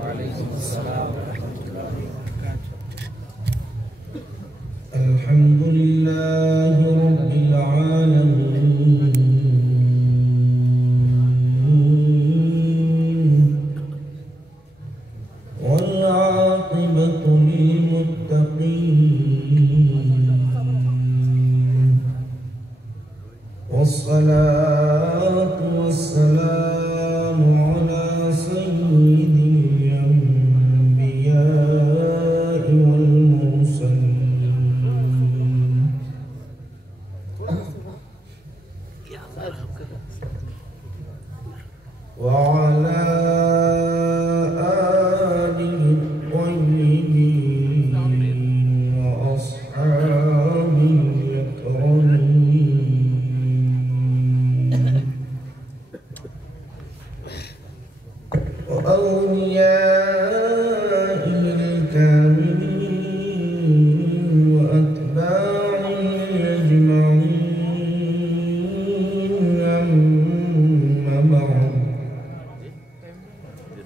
وعلیکم السلام ورحمۃ اللہ وبرکاتہ۔ الحمد للہ رب العالمین والعاقبۃ للمتقین والصلاة والسلام على سيد الأنبياء والمرسلين وعلى آله الطيبين وأصحابه الأكرمين وأوليائه الكاملين وأتباعه أجمعين، أما بعد،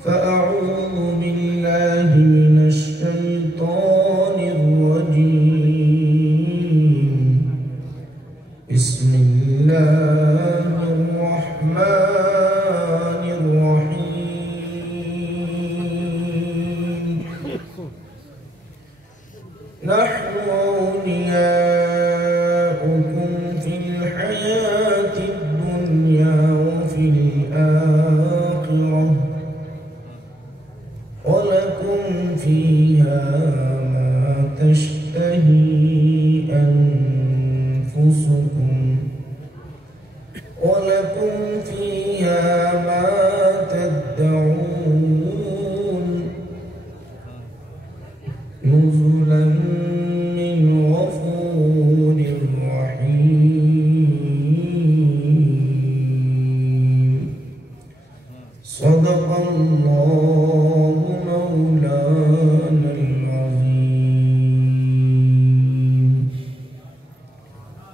فأعوذ بالله من الشيطان الرجيم. بسم الله الرحمن الرحيم. نحن أولياؤكم في الحياة الدنيا وفي الآخرة، ولكم فيها ما تشتهي أنفسكم ولكم فيها ما تدعون، نزلا من غفور رحيم. صدق الله مولانا العظيم.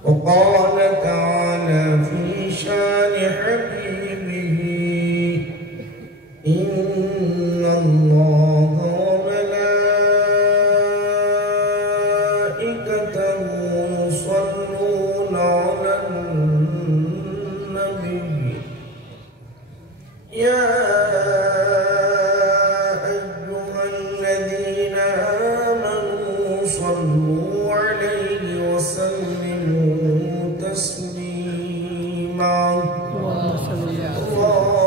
وقال تعالى في شان حبيبه: إن الله وملائكته يصلون على النبي، يا أيها الذين آمنوا صلوا عليه وسلموا تسليما.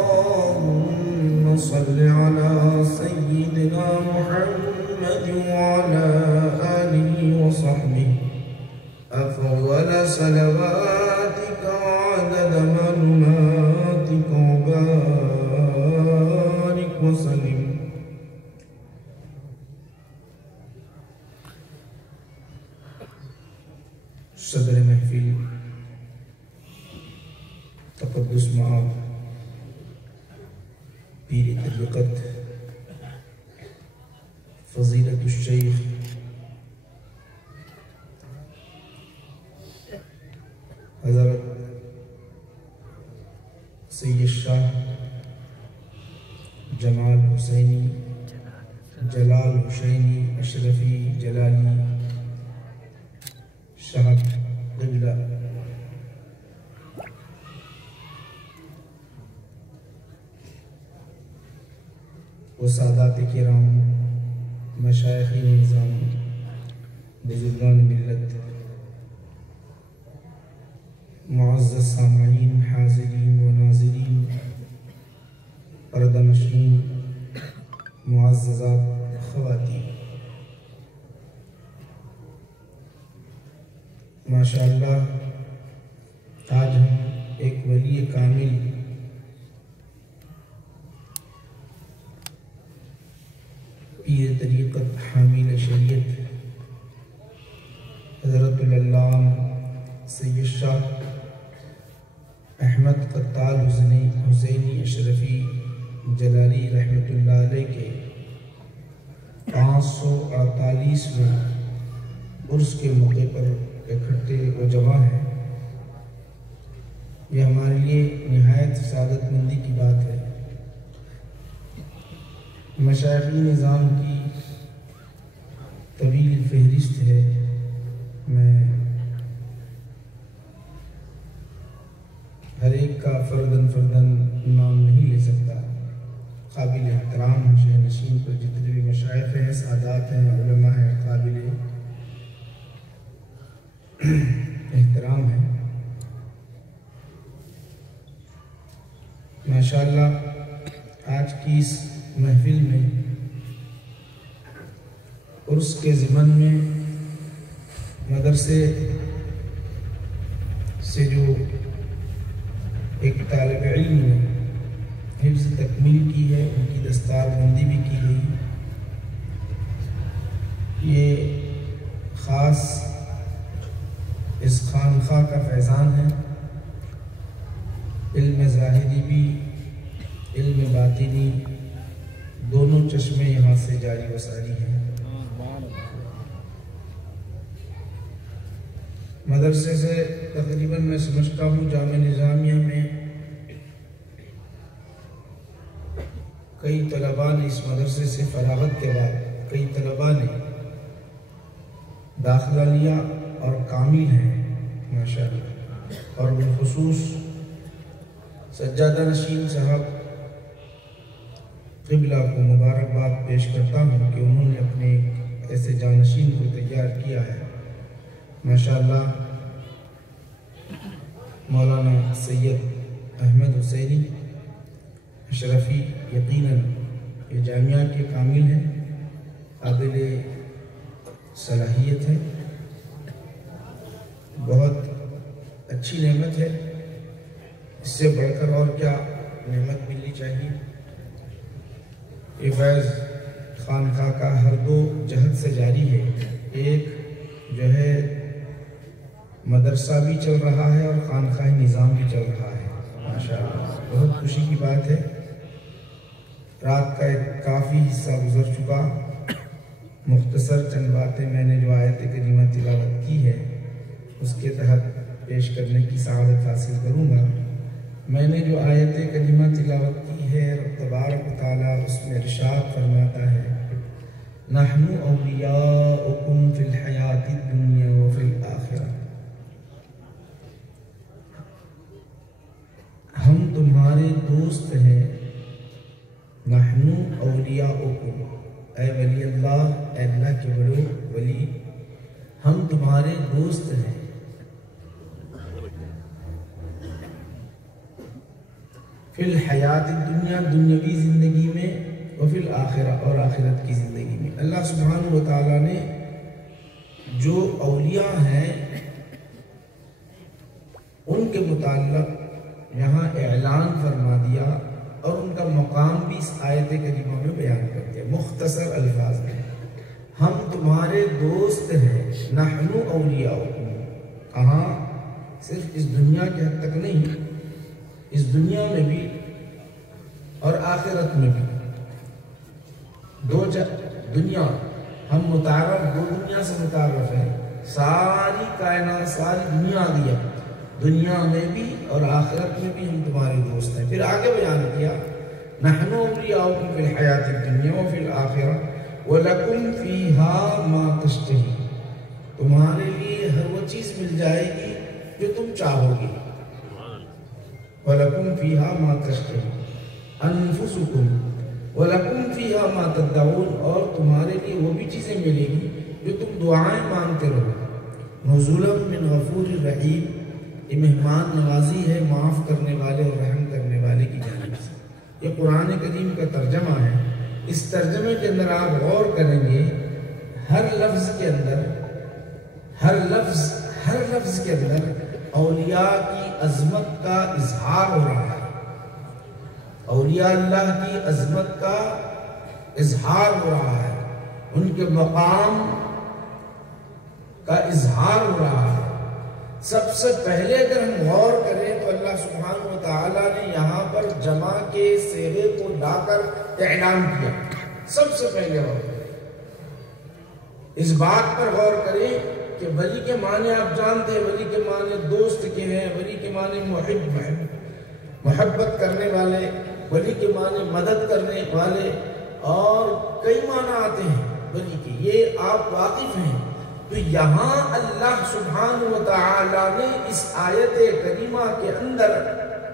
اللهم صل على سيدنا محمد وعلى آله وصحبه أفضل صلواتك وعدد معلوماتك، وبارك وسلم. صدر محفل تقدس معاب پیر طریقت فضیلت الشیخ حضرت سید شاہ جمال حسینی جلال حسینی اشرفی جلالی شاہد قبلہ، و سادات کرام، مشائخ نظام، بزرگان ملت، معزز سامعین، حاضرین و ناظرین، پردہ نشین، معززات خواتین، ماشاءاللہ آج ہم ایک ولی کامل پیر طریقت حامل شریعت حضرت العلامہ سید شاہ احمد قطال حسینی اشرفی جلالی رحمۃ اللہ علیہ کے 548ویں عرس کے موقع پر اکٹھے و جمع ہیں. یہ ہمارے لیے نہایت سعادت مندی کی بات ہے مشائخی نظام کی طویل فہرست ہے، میں ہر ایک کا فرداً نام نہیں لے سکتا۔ قابل احترام ہیں شہر نشین پر جتنے بھی مشائخ ہیں، سادات ہیں، علماء ہیں، قابل احترام ہیں۔ ماشاءاللہ آج کی اس محفل میں عرس کے ضمن میں مدرسے سے جو ایک طالب علم نے حفظ تکمیل کی ہے، ان کی دستار بندی بھی کی گئی۔ یہ خاص اس خانقاہ کا فیضان ہے۔ علم ظاہری بھی، علم باطنی دونوں چشمے یہاں سے جاری و ساری ہیں۔ مدرسے سے تقریباً میں سمجھتا ہوں جامعہ نظامیہ میں کئی طلباء نے اس مدرسے سے فراغت کے بعد کئی طلباء نے داخلہ لیا اور کامل ہیں ماشاءاللہ۔ اور بالخصوص سجادہ نشین صاحب قبلہ کو مبارکباد پیش کرتا ہوں کہ انہوں نے اپنے ایسے جانشین کو تیار کیا ہے ماشاءاللہ۔ مولانا سید احمد حسینی اشرفی یقیناً یہ جامعہ کے کامل ہیں، قابل صلاحیت ہے، بہت اچھی نعمت ہے، اس سے بڑھ کر اور کیا نعمت ملنی چاہیے۔ یہ فیض خانقاہ کا ہر دو جہت سے جاری ہے، ایک جو ہے مدرسہ بھی چل رہا ہے اور خانقاہ نظام بھی چل رہا ہے ماشاءاللہ۔ بہت خوشی کی بات ہے۔ رات کا ایک کافی حصہ گزر چکا، مختصر چند باتیں میں نے جو آیت کریمہ تلاوت کی ہے اس کے تحت پیش کرنے کی سعادت حاصل کروں گا۔ میں نے جو آیت کریمہ تلاوت کی ہے رب تبارک و تعالیٰ اس میں ارشاد فرماتا ہے نحن اولیاؤکم فی الحیات الدنیا وفی الآخرہ، ہم تمہارے دوست ہیں۔ نحن اولیاؤکم، اے ولی اللہ، اے اللہ کے بڑے ولی، ہم تمہارے دوست ہیں۔ فی الحیات الدنیا، دنیاوی زندگی میں، وفی الآخرہ، اور آخرت کی زندگی میں۔ اللہ سبحانہ و تعالیٰ نے جو اولیاء ہیں ان کے متعلق یہاں اعلان فرما دیا اور ان کا مقام بھی اس آیت کریمہ میں بیان کر دیا مختصر الفاظ میں۔ ہم تمہارے دوست ہیں، نحن اولیاؤکم، کہاں؟ صرف اس دنیا کے حد تک نہیں، اس دنیا میں بھی اور آخرت میں بھی۔ دنیا ہم متعارف، دو دنیا سے متعارف ہیں، ساری کائنات، ساری دنیا آگیا، دنیا میں بھی اور آخرت میں بھی ہم تمہارے دوست ہیں۔ پھر آگے بیان کیا نحن اولیاؤکم فی الحیات الدنیا وفی الآخرہ وَلَكُمْ فِيهَا مَا تَشْتَهِي، تمہارے لیے ہر وہ چیز مل جائے گی جو تم چاہو گی۔ وَلَكُمْ فِيهَا مَا تَشْتَهِي أَنفُسُكُمْ وَلَكُمْ فِيهَا مَا تَدَّعُونَ، اور تمہارے لیے وہ بھی چیزیں ملے گی جو تم دعائیں مانگتے رہو۔ نزولا من غفور رحیم، یہ مہمان نوازی ہے معاف کرنے والے اور رحم کرنے والے کی جانب سے۔ یہ قرآن کریم کا ترجمہ ہے۔ اس ترجمے کے اندر آپ غور کریں گے، ہر لفظ کے اندر ہر لفظ کے اندر اولیاء کی عظمت کا اظہار ہو رہا ہے، اولیاء اللہ کی عظمت کا اظہار ہو رہا ہے، ان کے مقام کا اظہار ہو رہا ہے۔ سب سے پہلے اگر ہم غور کریں تو اللہ سبحانہ و تعالیٰ نے یہاں پر جمع کے صیغے کو لا کر اعلان کیا۔ سب سے پہلے غور کریں، اس بات پر غور کریں کہ ولی کے معنی آپ جانتے ہیں، ولی کے معنی دوست کے ہیں، ولی کے معنی محب ہیں، محبت کرنے والے، ولی کے معنی مدد کرنے والے، اور کئی معنی آتے ہیں ولی کے، یہ آپ واقف ہیں۔ تو یہاں اللہ سبحانہ و تعالی نے اس آیت کریمہ کے اندر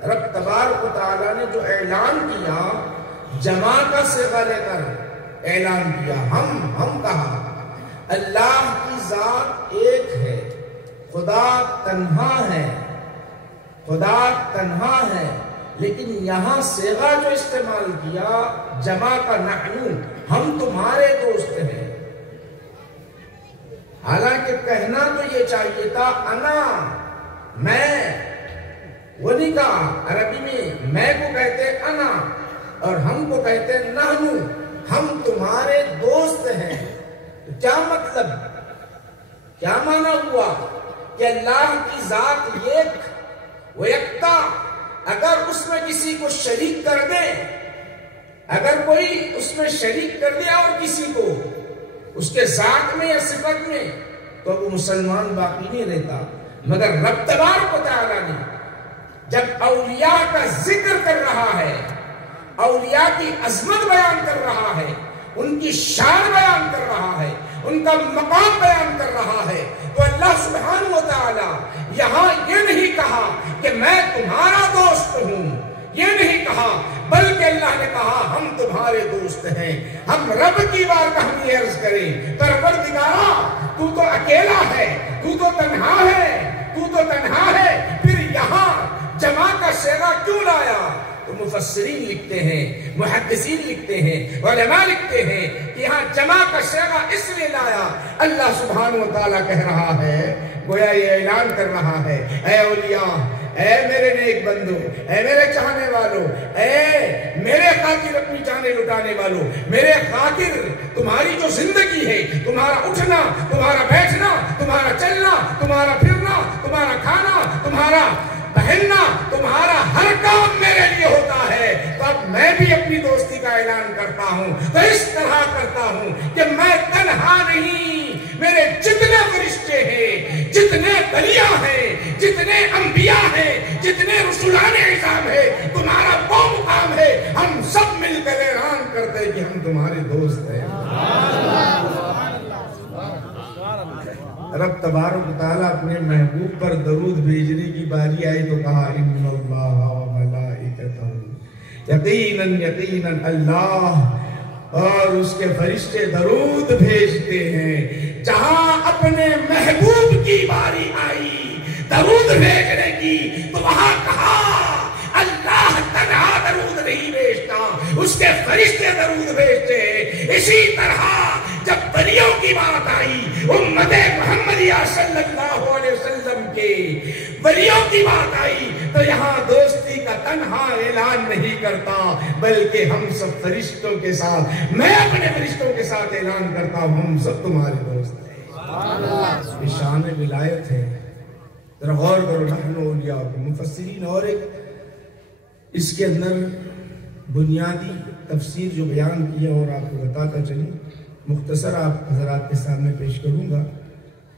رب تبارک و تعالی نے جو اعلان کیا، جمع کا صیغہ لے کر اعلان کیا، ہم کہا اللہ کی ذات ایک ہے، خدا تنہا ہے، خدا تنہا ہے، لیکن یہاں صیغہ جو استعمال کیا جمع کا، نحنو، ہم تمہارے دوست ہیں۔ حالانکہ کہنا تو یہ چاہیے تھا انا، میں، وہ نہیں کہا۔ عربی میں کو کہتے انا اور ہم کو کہتے نحنو، ہم تمہارے دوست ہیں۔ تو کیا مطلب، کیا معنی ہوا کہ اللہ کی ذات ایک و یکتا، اگر اس میں کسی کو شریک کر دے، اگر کوئی اس میں شریک کر دیا اور کسی کو اس کے ذات میں یا صفت میں، تو وہ مسلمان باقی نہیں رہتا۔ مگر رب تبارک و تعالی نے جب اولیاء کا ذکر کر رہا ہے، اولیاء کی عظمت بیان کر رہا ہے، ان کی شان بیان کر رہا ہے، ان کا مقام بیان کر رہا ہے، تو اللہ سبحانہ و تعالی یہاں یہ نہیں کہا کہ میں تمہارا دوست ہوں، یہ نہیں کہا، بلکہ اللہ نے کہا ہم تمہارے دوست ہیں۔ ہم رب کی بار کہانی عرض کریں، پروردگارا تو تو اکیلا ہے، تو تو تنہا ہے، تو تو تنہا ہے، پھر یہاں جمع کا صیغہ کیوں لایا؟ تو مفسرین لکھتے ہیں، محدثین لکھتے ہیں، علماء لکھتے ہیں کہ یہاں جمع کا صیغہ اس لیے لایا، اللہ سبحانہ و تعالیٰ کہہ رہا ہے، گویا یہ اعلان کر رہا ہے، اے اولیاء، اے میرے نیک بندو، اے میرے چاہنے والوں، اے میرے خاطر اپنی جانیں لٹانے والوں، میرے خاطر تمہاری جو زندگی ہے، تمہارا اٹھنا، تمہارا بیٹھنا، تمہارا چلنا، تمہارا پھرنا، تمہارا کھانا، تمہارا پہننا، تمہارا ہر کام میرے لیے ہوتا ہے، تو اب میں بھی اپنی دوستی کا اعلان کرتا ہوں، تو اس طرح کرتا ہوں کہ میں تنہا نہیں، میرے جتنے فرشتے ہیں، جتنے ولیاء ہیں، جتنے انبیاء ہیں، جتنے رسولان عظام ہیں، تمہارا وہ مقام ہے، ہم سب مل کر اعلان کرتے ہیں کہ ہم تمہارے دوست ہیں۔ رب تبارک و تعالیٰ اپنے محبوب پر درود بھیجنے کی باری آئی تو کہا ان اللہ و ملائکتہ، یقیناً اللہ اور اس کے فرشتے درود بھیجتے ہیں۔ جہاں اپنے محبوب کی باری آئی درود بھیجنے کی تو وہاں کہا اللہ تنہا درود نہیں بھیجتا، اس کے فرشتے درود بھیجتے ہیں۔ اسی طرح جب ولیوں کی بات آئی، امت محمدیہ صلی اللہ علیہ وسلم کے ولیوں کی بات آئی، تو یہاں دوستی کا تنہا اعلان نہیں کرتا، بلکہ ہم سب فرشتوں کے ساتھ، میں اپنے فرشتوں کے ساتھ اعلان کرتا ہوں ہم سب تمہارے دوست ہیں۔ یہ شان ولایت ہے، ذرا غور کرو، نحن اولیاء کے مفسرین اور ایک اس کے اندر بنیادی تفسیر جو بیان کیا اور آپ کو بتاتا چلوں، مختصر آپ حضرات کے سامنے پیش کروں گا۔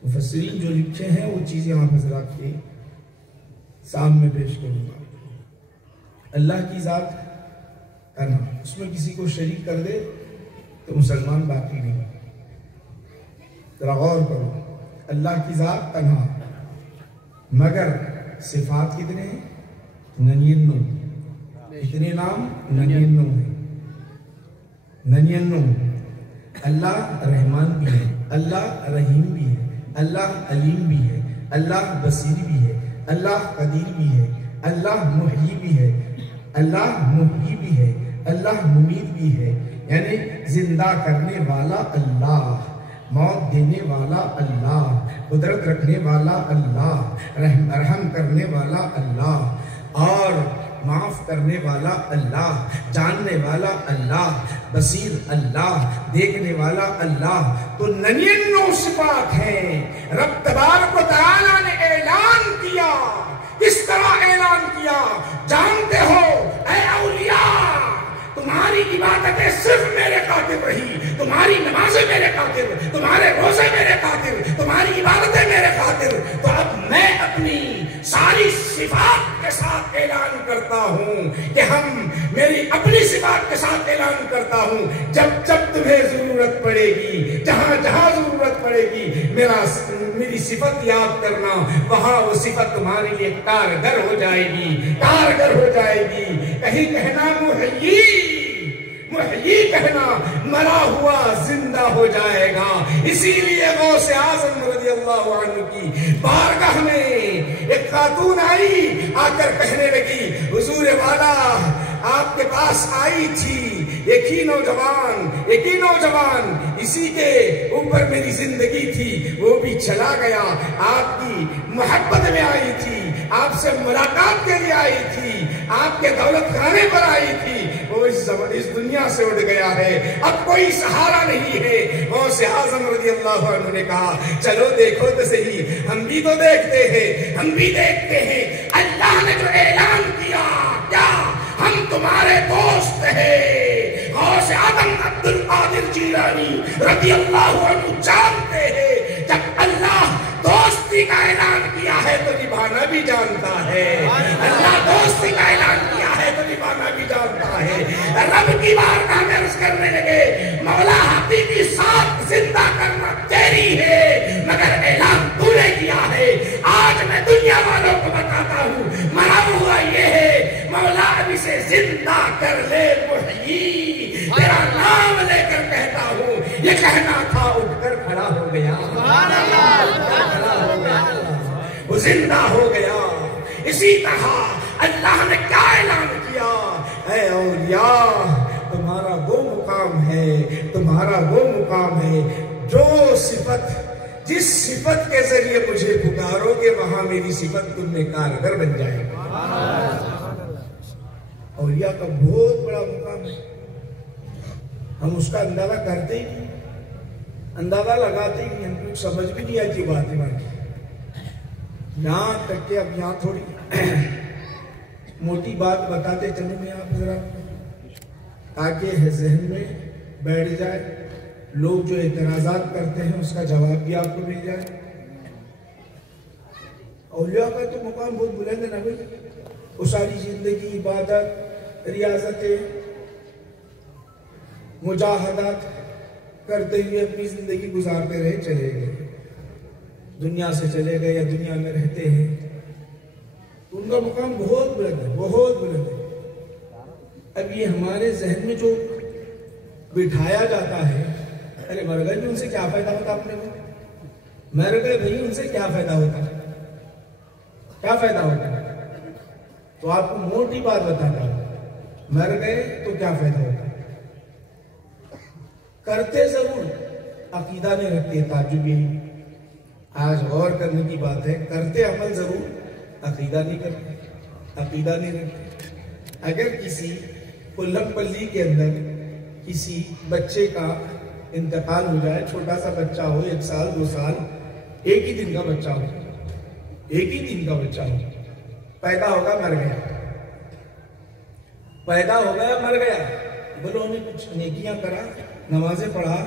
مفسرین جو لکھے ہیں وہ چیزیں آپ حضرات کے سامنے پیش کروں گا۔ اللہ کی ذات تنہا، اس میں کسی کو شریک کر دے تو مسلمان باقی نہیں۔ ذرا غور کرو، اللہ کی ذات تنہا، مگر صفات کتنے ہیں؟ 99۔ کتنے نام؟ 99 ہیں، 99۔ اللہ رحمان بھی ہے، اللہ رحیم بھی ہے، اللہ علیم بھی ہے، اللہ بصیر بھی ہے، اللہ قدیر بھی ہے، اللہ محیی بھی ہے، اللہ محیی بھی ہے، اللہ ممیت بھی ہے، یعنی زندہ کرنے والا اللہ، موت دینے والا اللہ، قدرت رکھنے والا اللہ، رحم کرنے والا اللہ، اور معاف کرنے والا اللہ، جاننے والا اللہ، بصیر اللہ، دیکھنے والا اللہ۔ تو 99 صفات ہیں۔ رب تبارک و تعالیٰ نے اعلان کیا، کس طرح اعلان کیا؟ جانتے ہو اے اولیاء، تمہاری عبادتیں صرف میرے خاطر رہی، تمہاری نمازیں میرے خاطر، تمہارے روزے میرے خاطر، تمہاری عبادتیں میرے خاطر، تو اب میں اپنی ساری صفات کے ساتھ اعلان کرتا ہوں کہ ہم میری اپنی صفات کے ساتھ اعلان کرتا ہوں، جب جب تمہیں ضرورت پڑے گی، جہاں جہاں ضرورت پڑے گی، میری صفت یاد کرنا، وہاں وہ صفت تمہارے لیے کارگر ہو جائے گی، کارگر ہو جائے گی۔ کہیں کہنا محیی کہنا، مرا ہوا زندہ ہو جائے گا۔ اسی لیے غوث اعظم رضی اللہ عنہ کی بارگاہ میں ایک خاتون آئی، آ کر کہنے لگی، حضور والا آپ کے پاس آئی تھی، ایک ہی نوجوان اسی کے اوپر میری زندگی تھی، وہ بھی چلا گیا، آپ کی محبت میں آئی تھی، آپ سے ملاقات کے لیے آئی تھی، آپ کے دولت خانے پر آئی تھی، وہ اس دنیا سے اٹھ گیا ہے، اب کوئی سہارا نہیں ہے۔ غوث اعظم رضی اللہ عنہ نے کہا، چلو دیکھو تو صحیح، ہم بھی تو دیکھتے ہیں، اللہ نے جو اعلان کیا، کیا ہم تمہارے دوست ہیں۔ غوث اعظم عبد القادر جیلانی رضی اللہ عنہ جانتے ہیں، جب اللہ دوستی کا اعلان کیا ہے تو نبھانا بھی جانتا ہے، اللہ دوستی کا اعلان کیا ہے تو نبھانا بھی جانتا ہے۔ رب کی بارگاہ میں عرض کرنے لگے، مولا حقیقی ساتھ زندہ کرنا تیری ہے، مگر اعلان تو نے کیا ہے۔ آج میں دنیا والوں کو بتاتا ہوں، مرا ہوا یہ ہے، مولا اب اسے زندہ کر لے محیی، تیرا نام لے کر کہتا ہوں، یہ کہنا تھا، اٹھ کر کھڑا ہو گیا، وہ زندہ ہو گیا۔ اسی طرح اللہ نے کیا اعلان کیا، اے اولیاء تمہارا وہ مقام ہے جو صفت، جس صفت کے ذریعے مجھے پکارو گے وہاں میری صفت تم میں کارگر بن جائے گی۔ اولیاء کا بہت بڑا مقام ہے، ہم اس کا اندازہ کرتے ہی نہیں، اندازہ لگاتے ہی نہیں، ہم کچھ سمجھ بھی نہیں آتی باتیں باقی۔ یہاں تک کہ اب یہاں تھوڑی موٹی بات بتاتے چلوں میں آپ ذرا، تاکہ ذہن میں بیٹھ جائے، لوگ جو اعتراضات کرتے ہیں اس کا جواب بھی آپ کو مل جائے۔ اولیاء کا تو مقام بہت بلند ہے نا بھائی، وہ ساری زندگی عبادت، ریاضتیں، مجاہدات کرتے ہوئے اپنی زندگی گزارتے رہے، چلے گئے، دنیا سے چلے گئے یا دنیا میں رہتے ہیں، ان کا مقام بہت بلند ہے، بہت بلند ہے۔ اب یہ ہمارے ذہن میں جو بٹھایا جاتا ہے، ارے مر گئے بھی ان سے کیا فائدہ ہوتا، اپنے کو مر گئے بھائی ان سے کیا فائدہ ہوتا، کیا فائدہ ہوتا؟ تو آپ کو موٹی بات بتاتا ہوں، مر گئے تو کیا فائدہ ہوتا؟ کرتے ضرور، عقیدہ نہیں رکھتے، تعجب یہی آج غور کرنے کی بات ہے، کرتے عمل ضرور، عقیدہ نہیں کرتے، عقیدہ نہیں رکھتے۔ اگر کسی کلم پلی کے اندر کسی بچے کا انتقال ہو جائے، چھوٹا سا بچہ ہو، 1 سال 2 سال، ایک ہی دن کا بچہ ہو، پیدا ہوگا مر گیا، پیدا ہو گیا مر گیا، بولو نے کچھ نیکیاں کرا، نمازیں پڑھا،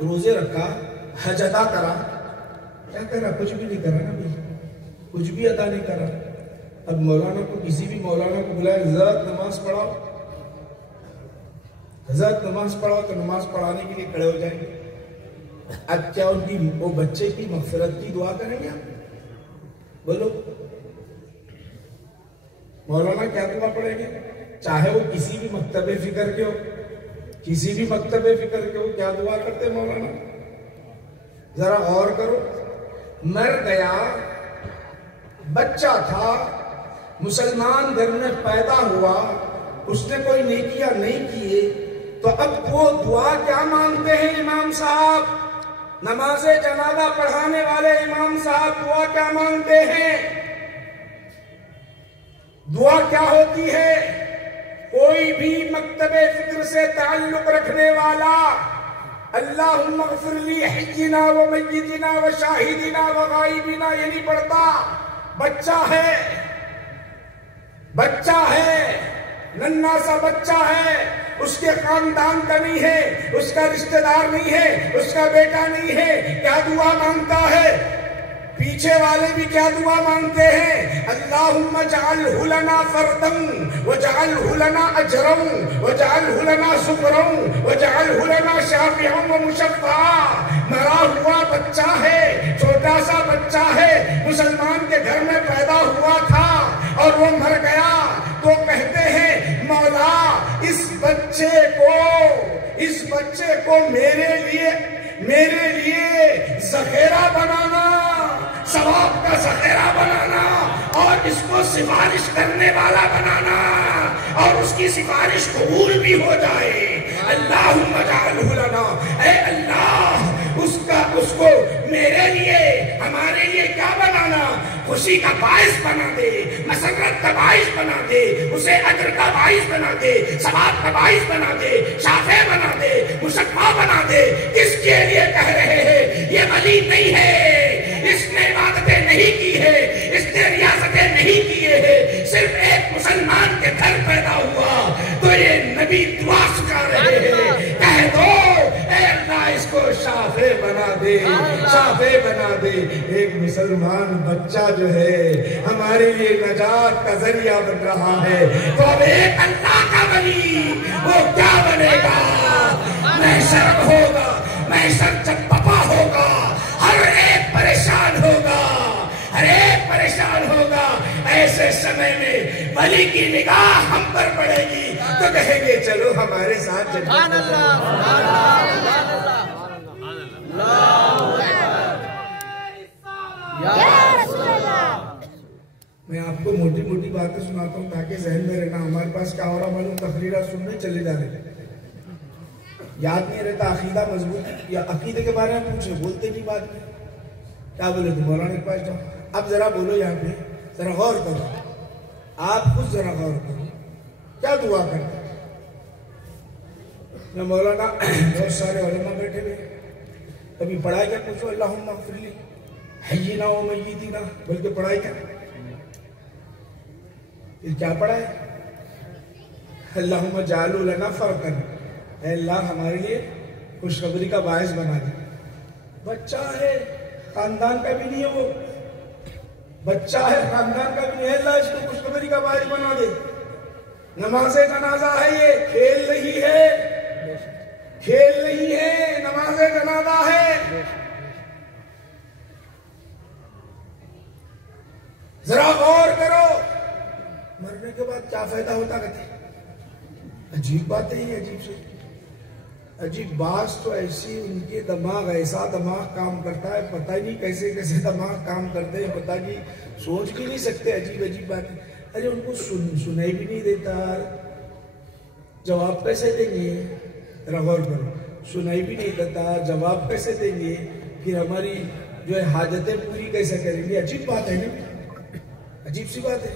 روزے رکھا، حج ادا کرا، کیا کرا؟ کچھ بھی نہیں کرا نا بھائی، کچھ بھی ادا نہیں کرا۔ اب مولانا کو، کسی بھی مولانا کو بلائے، حضرت نماز پڑھاؤ، حضرت نماز پڑھاؤ، تو نماز پڑھانے کے لیے کھڑے ہو جائیں گے۔ اب کیا ان کی، وہ بچے کی مغفرت کی دعا کریں گے آپ؟ بولو مولانا کیا دعا پڑھیں گے؟ چاہے وہ کسی بھی مکتب فکر کے ہو، کسی بھی مکتب فکر کے ہو، کیا دعا کرتے مولانا؟ ذرا غور کرو، مر گیا، بچہ تھا، مسلمان گھر میں پیدا ہوا، اس نے کوئی نیکیاں نہیں کیے، تو اب وہ دعا کیا مانگتے ہیں امام صاحب؟ نماز جنازہ پڑھانے والے امام صاحب دعا کیا مانگتے ہیں؟ دعا کیا ہوتی ہے؟ کوئی بھی مکتب فکر سے تعلق رکھنے والا اللہم اغفر لی حینا و میتنا و شاہدنا و غائبنا یہ نہیں پڑھتا۔ بچہ ہے، ننھا سا بچہ ہے، اس کے خاندان کا نہیں ہے، اس کا رشتہ دار نہیں ہے، اس کا بیٹا نہیں ہے، کیا دعا مانگتا ہے؟ پیچھے والے بھی کیا دعا مانگتے ہیں؟ اللہم اجعلہ لنا فردم وجعلہ لنا اجرم وجعلہ لنا ذکرم وجعلہ لنا شافعا ومشفعا۔ مرا ہوا بچہ ہے، چھوٹا سا بچہ ہے، مسلمان کے گھر میں پیدا ہوا تھا اور وہ مر گیا، تو کہتے ہیں مولا اس بچے کو میرے لیے ذخیرہ بنانا، ثواب کا ذخیرہ بنانا، اور اس کو سفارش کرنے والا بنانا، اور اس کی سفارش قبول بھی ہو جائے۔ اللہم اجعلہ لنا، اے اللہ اس کو میرے لیے، ہمارے لیے کیا بنانا؟ خوشی کا باعث بنا دے، مسرت کا باعث بنا دے، اسے اجر کا باعث بنا دے، ثواب کا باعث بنا دے، شافع بنا دے، مشفع بنا دے۔ کس کے لیے کہہ رہے ہیں؟ یہ ولی نہیں ہے، اس نے عبادتیں نہیں کی ہے، اس نے ریاستیں نہیں کیے ہیں، صرف ایک مسلمان کے گھر پیدا ہوا، تو یہ نبی دعا سکھا رہے ہیں، کہہ دو اے اللہ اس کو شافع بنا دے، شافع بنا دے۔ ایک مسلمان بچہ جو ہے ہمارے لیے نجات کا ذریعہ بن رہا ہے، تو اب ایک اللہ کا ولی وہ کیا بنے گا؟ محشر ہوگا، محشر جب پپا ہوگا، ہر ایک پریشان ہوگا، ہر ایک پریشان ہوگا۔ ایسے سمے میں ولی کی نگاہ ہم پر پڑے گی تو کہیں گے چلو ہمارے ساتھ جنت میں آپ کو موٹی موٹی باتیں سناتا ہوں تاکہ ذہن میں رہنا۔ ہمارے پاس کیا ہو رہا معلوم؟ تقریرہ سننے چلے جا رہے، یاد نہیں رہتا عقیدہ مضبوط، یا عقیدے کے بارے میں پوچھے، بولتے نہیں بعد میں کیا بولے تو مولانا کے پاس جاؤ۔ اب ذرا بولو، یہاں پہ ذرا غور کرو، آپ خود ذرا غور کرو کیا دعا کرتے میں مولانا بہت سارے علماء بیٹھے ہوئے، کبھی پڑھائی کیا پوچھو اللہم اغفر لی حیینا و میتینا، بلکہ پڑھائی کیا پھر کیا پڑھائے؟ اللہم اجعلہ لنا فردا، اے اللہ ہمارے لیے خوشخبری کا باعث بنا دے۔ بچہ ہے، خاندان کا بھی نہیں ہے، وہ بچہ ہے، خاندان کا بھی نہیں ہے، اللہ اس کو خوشخبری کا باعث بنا دے۔ نماز جنازہ ہے، یہ کھیل نہیں ہے، کھیل نہیں ہے، نماز جنازہ ہے۔ ذرا غور کرو، مرنے کے بعد کیا فائدہ ہوتا کہتے؟ عجیب بات ہے، یہ عجیب سے عجیب بات تو ایسی، ان کے دماغ ایسا دماغ کام کرتا ہے، پتہ ہی نہیں کیسے کیسے دماغ کام کرتے ہیں، پتہ نہیں سوچ بھی نہیں سکتے، عجیب عجیب باتیں۔ ارے ان کو سنائی بھی نہیں دیتا، جواب کیسے دیں گے؟ غور کرو، سنائی بھی نہیں دیتا، جواب کیسے دیں گے؟ پھر ہماری جو ہے حاجتیں پوری کیسے کریں گے؟ عجیب بات ہے نا، عجیب سی بات ہے۔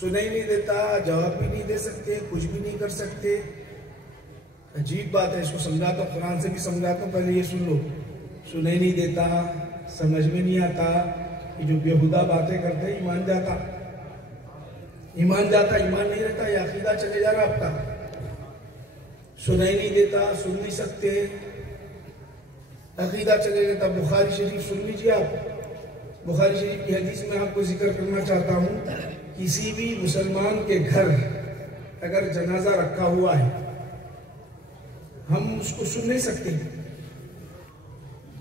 سنائی نہیں دیتا، جواب بھی نہیں دے سکتے، کچھ بھی نہیں کر سکتے، عجیب بات ہے۔ اس کو سمجھاتا ہوں، قرآن سے بھی سمجھاتا ہوں، پہلے یہ سن لو۔ سنائی نہیں دیتا، سمجھ میں نہیں آتا، یہ جو بیہودہ باتیں کرتے ہیں، ایمان جاتا، ایمان جاتا، ایمان نہیں رہتا، یہ عقیدہ چلے جا رہا آپ کا۔ سنائی نہیں دیتا، سن نہیں سکتے، عقیدہ چلے جاتا۔ بخاری شریف سن لیجیے آپ، بخاری شریف کی حدیث میں آپ کو ذکر کرنا چاہتا ہوں، کسی بھی مسلمان کے گھر اگر جنازہ رکھا ہوا ہے، ہم اس کو سن نہیں سکتے،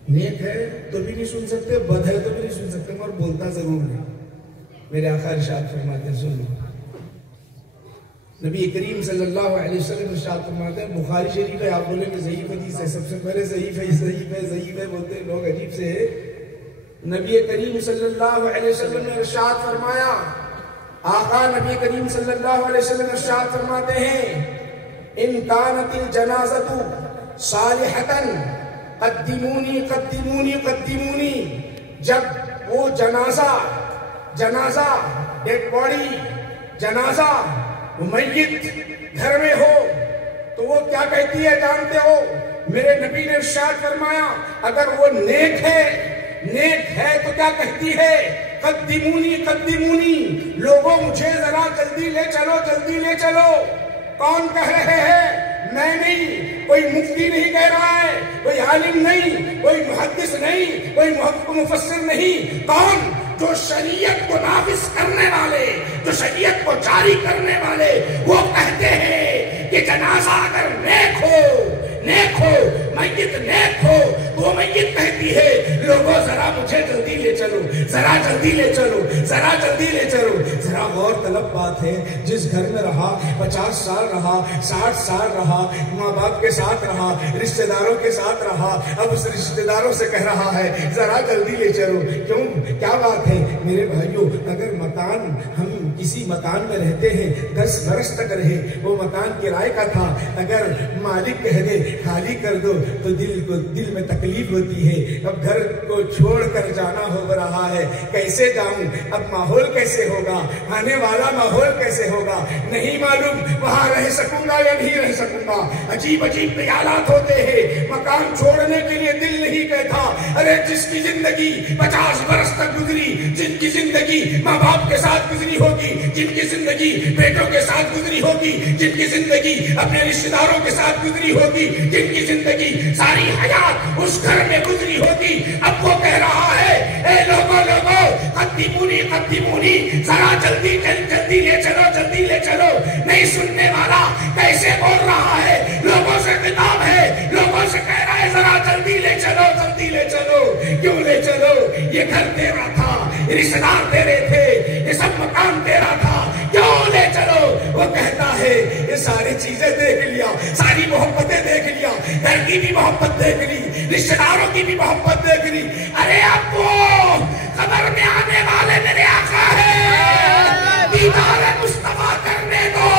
نیک ہے تو بھی نہیں سن سکتے، بد ہے تو بھی نہیں سن سکتے، مگر بولتا ضرور ہے۔ میرے آقا ارشاد فرماتے ہیں، سن لو، نبی کریم صلی اللہ علیہ وسلم ارشاد فرماتے ہیں، بخاری شریف ہے، آپ بولیں کہ ضعیف حدیث ہے، سب سے پہلے ضعیف ہے، ضعیف ہے، ضعیف ہے بولتے ہیں لوگ، عجیب سے ہے۔ نبی کریم صلی اللہ علیہ وسلم نے ارشاد فرمایا، آقا نبی کریم صلی اللہ علیہ وسلم ارشاد فرماتے ہیں، ان کانت الجنازۃ صالحۃ قدمونی قدمونی قدمونی، جب وہ جنازہ ڈیڈ باڈی، جنازہ میت گھر میں ہو تو وہ کیا کہتی ہے جانتے ہو؟ میرے نبی نے ارشاد فرمایا، اگر وہ نیک ہے تو کیا کہتی ہے؟ قدمونی قدمونی، لوگوں مجھے ذرا جلدی لے چلو، جلدی لے چلو۔ کون کہہ رہے ہیں؟ میں نہیں، کوئی مفتی نہیں کہہ رہا ہے، کوئی عالم نہیں، کوئی محدث نہیں، کوئی مفسر نہیں. کون؟ جو شریعت کو نافذ کرنے والے، جو شریعت کو جاری کرنے والے، وہ کہتے ہیں کہ جنازہ اگر نیک ہو، میت نیک ہو، تو وہ میت کہتی ہے لوگوں ذرا مجھے جلدی لے چلو، ذرا جلدی لے چلو، ذرا جلدی لے چلو. ذرا غور طلب بات ہے، جس گھر میں رہا 50 سال رہا، 60 سال رہا، ماں باپ کے ساتھ رہا، رشتہ داروں کے ساتھ رہا، اب اس رشتہ داروں سے کہہ رہا ہے ذرا جلدی لے چلو. کیوں؟ کیا بات ہے میرے بھائیوں؟ اگر مکان، ہم کسی مکان میں رہتے ہیں 10 برس تک رہے، وہ مکان کرائے کا تھا، اگر مالک کہہ دے خالی کر دو تو دل میں تکلیف ہوتی ہے. اب گھر کو چھوڑ کر جانا ہو رہا ہے، کیسے جاؤں؟ اب ماحول کیسے ہوگا؟ آنے والا ماحول کیسے ہوگا؟ نہیں معلوم وہاں رہ سکوں گا یا نہیں رہ سکوں گا. عجیب عجیب خیالات ہوتے ہیں. مکان چھوڑنے کے لیے دل نہیں کہتا. ارے جس کی زندگی 50 برس تک گزری، جن کی زندگی ماں باپ کے ساتھ گزری ہوگی، جن کی زندگی بیٹوں کے ساتھ گزری ہوگی، جن کی زندگی اپنے رشتہ داروں کے ساتھ گزری ہوگی، جن کی زندگی ساری حیات اس گھر میں گزری ہوگی، اب وہ کہہ رہا ہے اے لوگوں قدمونی، ذرا جلدی لے چلو، جلدی لے چلو. نہیں سننے والا کیسے بول رہا ہے؟ لوگوں سے خطاب ہے، لوگوں سے کہہ رہا ہے ذرا جلدی لے چلو، جلدی لے چلو. کیوں لے چلو؟ یہ گھر تیرا تھا، رشتہ دار تیرے تھے، یہ سب مکان تیرا تھا، کیوں لے چلو؟ وہ کہتا ہے یہ ساری چیزیں دیکھ لیا، ساری محبتیں دیکھ لیا، گھر کی بھی محبت دیکھ لی، رشتہ داروں کی بھی محبت دیکھ لی. ارے اب وہ قبر میں آنے والے میرے آقا ہے، دیدار مصطفیٰ کرنے دو،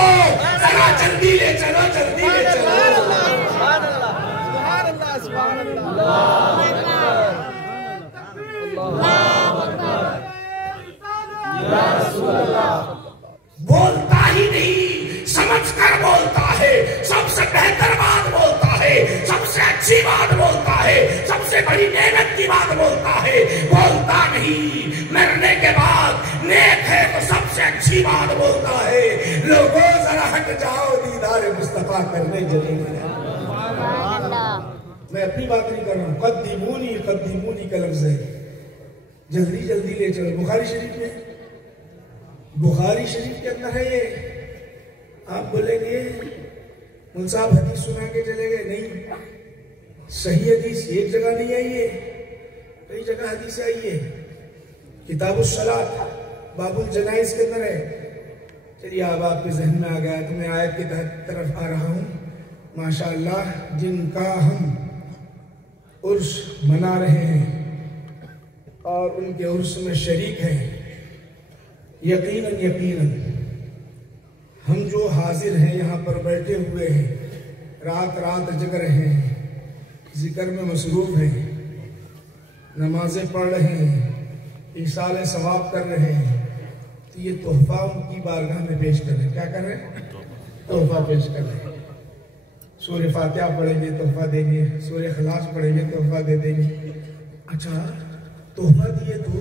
ذرا جلدی لے چلو، جلدی لے چلو. بولتا ہی نہیں، سمجھ کر بولتا ہے، سب سے بہتر بات بولتا ہے، سب سے اچھی بات بولتا ہے، سب سے بڑی محنت کی بات بولتا ہے. بولتا نہیں، مرنے کے بعد نیک ہے تو سب سے اچھی بات بولتا ہے. لوگوں ذرا ہٹ جاؤ، دیدار مصطفیٰ کرنے چلے گئے. میں اپنی بات نہیں کر رہا ہوں، قدمونی کا لفظ ہے، جلدی جلدی لے چلو. بخاری شریف میں، بخاری شریف کے اندر ہے یہ. آپ بولیں گے مول صاحب حدیث سنا کے چلے گئے، نہیں، صحیح حدیث ایک جگہ نہیں آئی ہے، کئی جگہ حدیث آئی ہے. کتاب الصلاۃ باب الجنائز کے اندر ہے. چلیے اب آپ کے ذہن میں آ گیا تو میں آیت کی طرف آ رہا ہوں. ماشاءاللہ جن کا ہم عرس منا رہے ہیں اور ان کے عرس میں شریک ہیں، یقیناً ہم جو حاضر ہیں یہاں پر بیٹھے ہوئے ہیں، رات جگ رہے ہیں، ذکر میں مصروف ہیں، نمازیں پڑھ رہے ہیں، ایصال ثواب کر رہے ہیں، تو یہ تحفہ ان کی بارگاہ میں پیش کر رہے ہیں. کیا کر رہے ہیں؟ تحفہ پیش کر رہے ہیں. سورہ فاتحہ پڑھیں گے تحفہ دیں گے، سورہ اخلاص پڑھیں گے تحفہ دے دیں گے. اچھا تحفہ دیے تو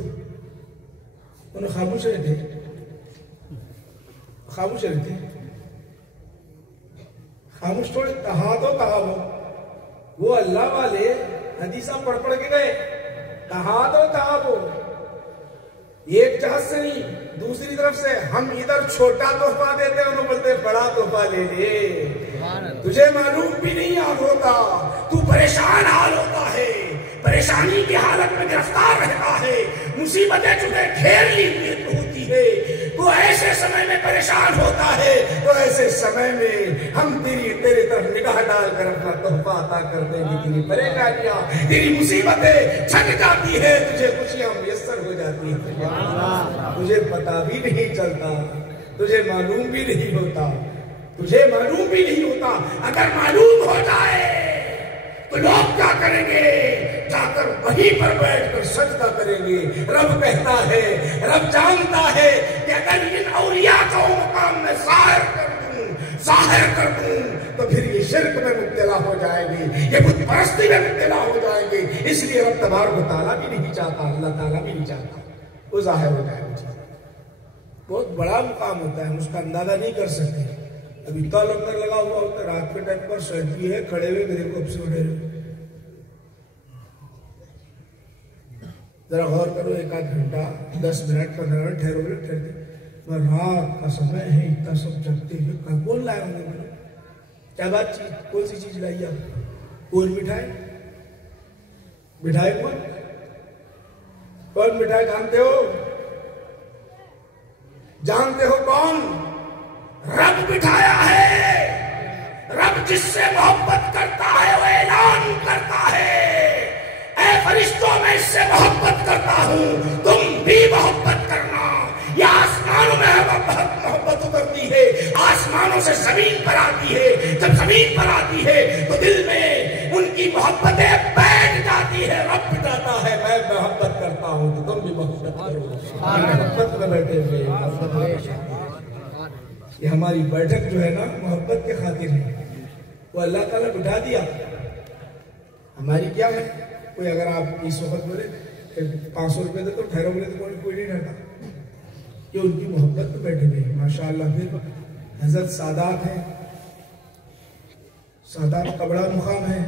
انہیں خاموش رہتے، خاموش رہتے، خاموش تھوڑے. تہادو وہ اللہ والے حدیثہ پڑھ کے گئے. تہادو ایک جہاز سے نہیں، دوسری طرف سے ہم ادھر چھوٹا تحفہ دیتے ہیں، انہوں بولتے بڑا تحفہ لے لے. تجھے معلوم بھی نہیں یاد ہوتا، تو پریشان حال ہوتا ہے، پریشانی کی حالت میں گرفتار رہتا ہے، مصیبتیں تجھے گھیر لی ہوتی ہے، تو ایسے سمے میں پریشان ہوتا ہے، تو ایسے سمے میں ہم تیری طرف نگاہ ڈال کر اپنا تحفہ عطا کر دیں گے. تیری پریشانیاں، تیری مصیبتیں چھٹ جاتی ہے، تجھے خوشیاں میسر ہو جاتی ہیں. تجھے پتا بھی نہیں چلتا، تجھے معلوم بھی نہیں ہوتا، تجھے معلوم بھی نہیں ہوتا. اگر معلوم ہو جائے تو لوگ کیا کریں گے؟ جا کر وہیں پر بیٹھ کر سجدہ کریں گے. رب کہتا ہے، رب جانتا ہے کہ اگر ان اولیاء کو مقام میں ظاہر کر دوں تو پھر یہ شرک میں مبتلا ہو جائیں گے، یہ بت پرستی میں مبتلا ہو جائیں گے. اس لیے رب تبارک و تعالیٰ بھی نہیں چاہتا، اللہ تعالیٰ بھی نہیں چاہتا وہ ظاہر ہو جائے. بہت بڑا مقام ہوتا ہے، ہم اس کا اندازہ نہیں کر سکتے. ابھی اتنا لنگر لگا ہوا ہوتا ہے، رات کے ٹائم پر سردی ہے، کھڑے ہوئے میرے کو اب سے اٹھے رہے. ذرا غور کرو، 1-8 گھنٹہ 10 منٹ 15 منٹ ٹھہرو گے ٹھہرتے. رات کا سمے ہے، اتنا سب جگتے ہوئے کون لائے ہوں گے؟ کیا بات چیز، کون سی چیز لائی آپ؟ کون مٹھائی؟ مٹھائی کون مٹھائی جانتے ہو؟ جانتے ہو کون؟ رب بٹھایا ہے. رب جس سے محبت کرتا ہے وہ اعلان کرتا ہے، اے فرشتوں میں اس سے محبت کرتا ہوں، تم بھی محبت کرنا. یہ آسمانوں میں محبت اترتی ہے، آسمانوں سے زمین پر آتی ہے. جب زمین پر آتی ہے تو دل میں ان کی محبتیں بیٹھ جاتی ہے. رب بتاتا ہے میں محبت کرتا ہوں تو تم بھی محبت کرو. محبت میں بیٹھے ہوئے. یہ ہماری بیٹھک جو ہے نا محبت کے خاطر ہے. وہ اللہ تعالیٰ بٹھا دیا. ہماری کیا ہے؟ کوئی اگر آپ اس وقت بولے 500 روپے دے تو ٹھہرو بولے تو کوئی نہیں ٹھہرتا. یہ ان کی محبت میں بیٹھے ہوئے. ماشاءاللہ. پھر حضرت سادات ہیں. سادات کا بڑا مقام ہے.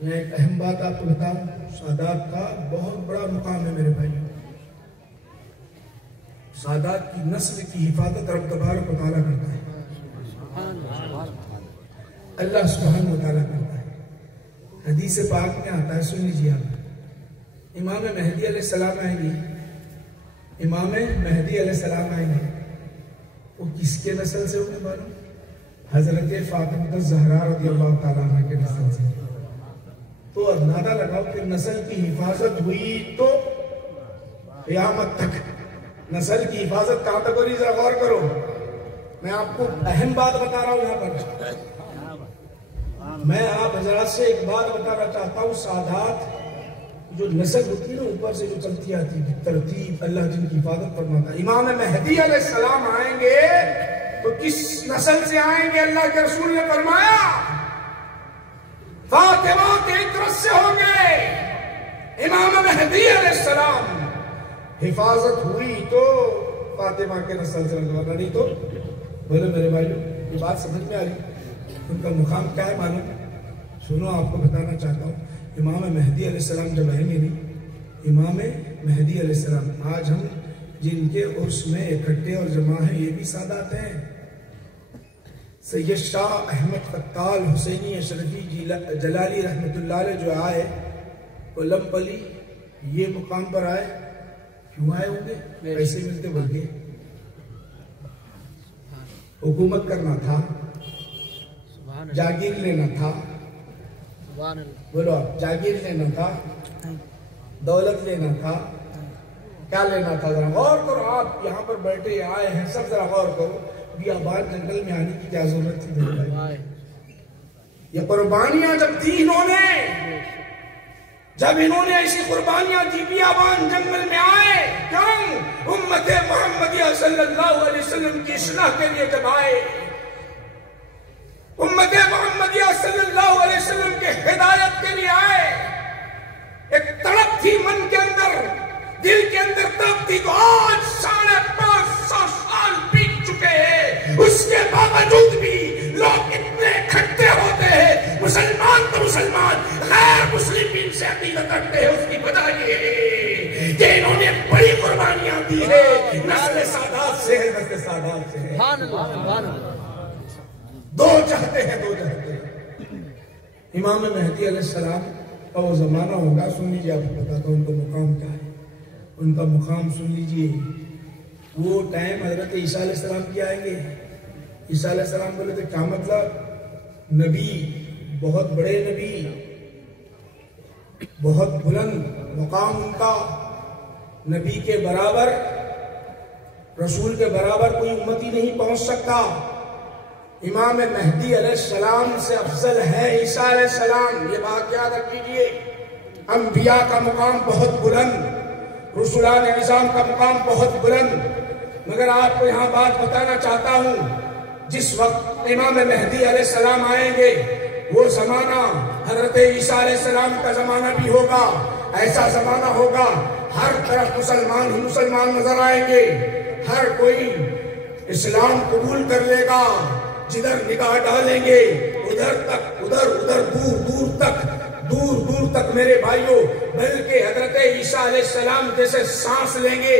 میں ایک اہم بات آپ کو بتاؤں، سادات کا بہت بڑا مقام ہے میرے بھائی. سادات کی نسل کی حفاظت رب تبارک و تعالیٰ کرتا ہے. اللہ سبحانہ و تعالیٰ کرتا ہے. حدیث پاک میں آتا ہے، سن لیجیے آپ. امام مہدی علیہ السلام آئیں گے. امام مہدی علیہ السلام آئیں گے. وہ کس کے نسل سے ہونے معلوم؟ حضرت فاطمہ الزہرا رضی اللہ تعالیٰ عنہ کے نسل سے. تو اندازہ لگاؤ کہ نسل کی حفاظت ہوئی تو قیامت تک. نسل کی حفاظت کہاں تک ہو رہی؟ ذرا غور کرو. میں آپ کو اہم بات بتا رہا ہوں یہاں پر. میں آپ حضرات سے ایک بات بتانا چاہتا ہوں. سادات جو نسل ہوتی ہے نا اوپر سے جو چلتی آتی ہے ترتیب، اللہ جن کی حفاظت فرماتا ہے. امام مہدی علیہ السلام آئیں گے تو کس نسل سے آئیں گے؟ اللہ کے رسول نے فرمایا فاطمہ کے عطرت سے ہوں گے. امام مہدی علیہ السلام حفاظت ہوئی تو فاطمہ کے نسل سے نہیں تو. بولے میرے بھائیو یہ بات سمجھ میں آ رہی؟ ان کا مقام کیا ہے معلوم؟ سنو آپ کو بتانا چاہتا ہوں. امام مہدی علیہ السلام جب آئیں گے نہیں، امام مہدی علیہ السلام آج ہم جن کے عرس میں اکٹھے اور جمع ہیں یہ بھی سادات ہیں. سید شاہ احمد قتال حسینی اشرفی جلالی رحمت اللہ علیہ جو آئے علم پلی یہ مقام پر آئے. کیوں آئے ہوں گے؟ پیسے ملتے بول کے حکومت کرنا تھا، جاگیر لینا تھا. بولو آپ، جاگیر لینا تھا، دولت لینا تھا، کیا لینا تھا؟ ذرا غور کرو. آپ یہاں پر بیٹھے آئے ہیں سب، ذرا غور کرو. بیابان جنگل میں آنے کی کیا ضرورت تھی؟ یہ قربانیاں جب دی انہوں نے، جب انہوں نے ایسی قربانیاں دی بیابان جنگل میں آئے، کیوں؟ امت محمدیہ صلی اللہ علیہ وسلم کی اصلاح کے لیے جب آئے، امت محمدیہ صلی اللہ علیہ وسلم کے ہدایت کے لیے آئے. ایک تڑپ تھی من کے اندر، دل کے اندر تڑپ تھی. تو آج 550 سال بیت چکے ہیں، اس کے باوجود بھی لوگ اتنے اکٹھے ہوتے ہیں. مسلمان تو مسلمان غیر مسلم بھی ان سے عقیدت کرتے ہیں. اس کی وجہ یہ ہے کہ انہوں نے بڑی قربانیاں دی ہے. نسل سادات سے ہے، نسل سادات سے ہے. دو چاہتے ہیں. امام مہدی علیہ السلام کا وہ زمانہ ہوگا. سن لیجیے، آپ کو بتاتا ہوں ان کا مقام کیا ہے. ان کا مقام سن لیجیے. وہ ٹائم حضرت عیسیٰ علیہ السلام کی آئیں گے. عیسیٰ علیہ السلام بولے تو کیا مطلب؟ نبی، بہت بڑے نبی، بہت بلند مقام ان کا. نبی کے برابر، رسول کے برابر کوئی امتی نہیں پہنچ سکتا. امام مہدی علیہ السلام سے افضل ہے عیسیٰ علیہ السلام. یہ بات یاد رکھیے. انبیاء کا مقام بہت بلند، رسولان نظام کا مقام بہت بلند. مگر آپ کو یہاں بات بتانا چاہتا ہوں، جس وقت امام مہدی علیہ السلام آئیں گے وہ زمانہ حضرت عیسیٰ علیہ السلام کا زمانہ بھی ہوگا. ایسا زمانہ ہوگا ہر طرف مسلمان ہی مسلمان نظر آئیں گے. ہر کوئی اسلام قبول کر لے گا، جدھر نگاہ ڈالیں گے ادھر تک، ادھر دور دور تک میرے بھائیوں، بلکہ حضرت عیسیٰ علیہ السلام جیسے سانس لیں گے،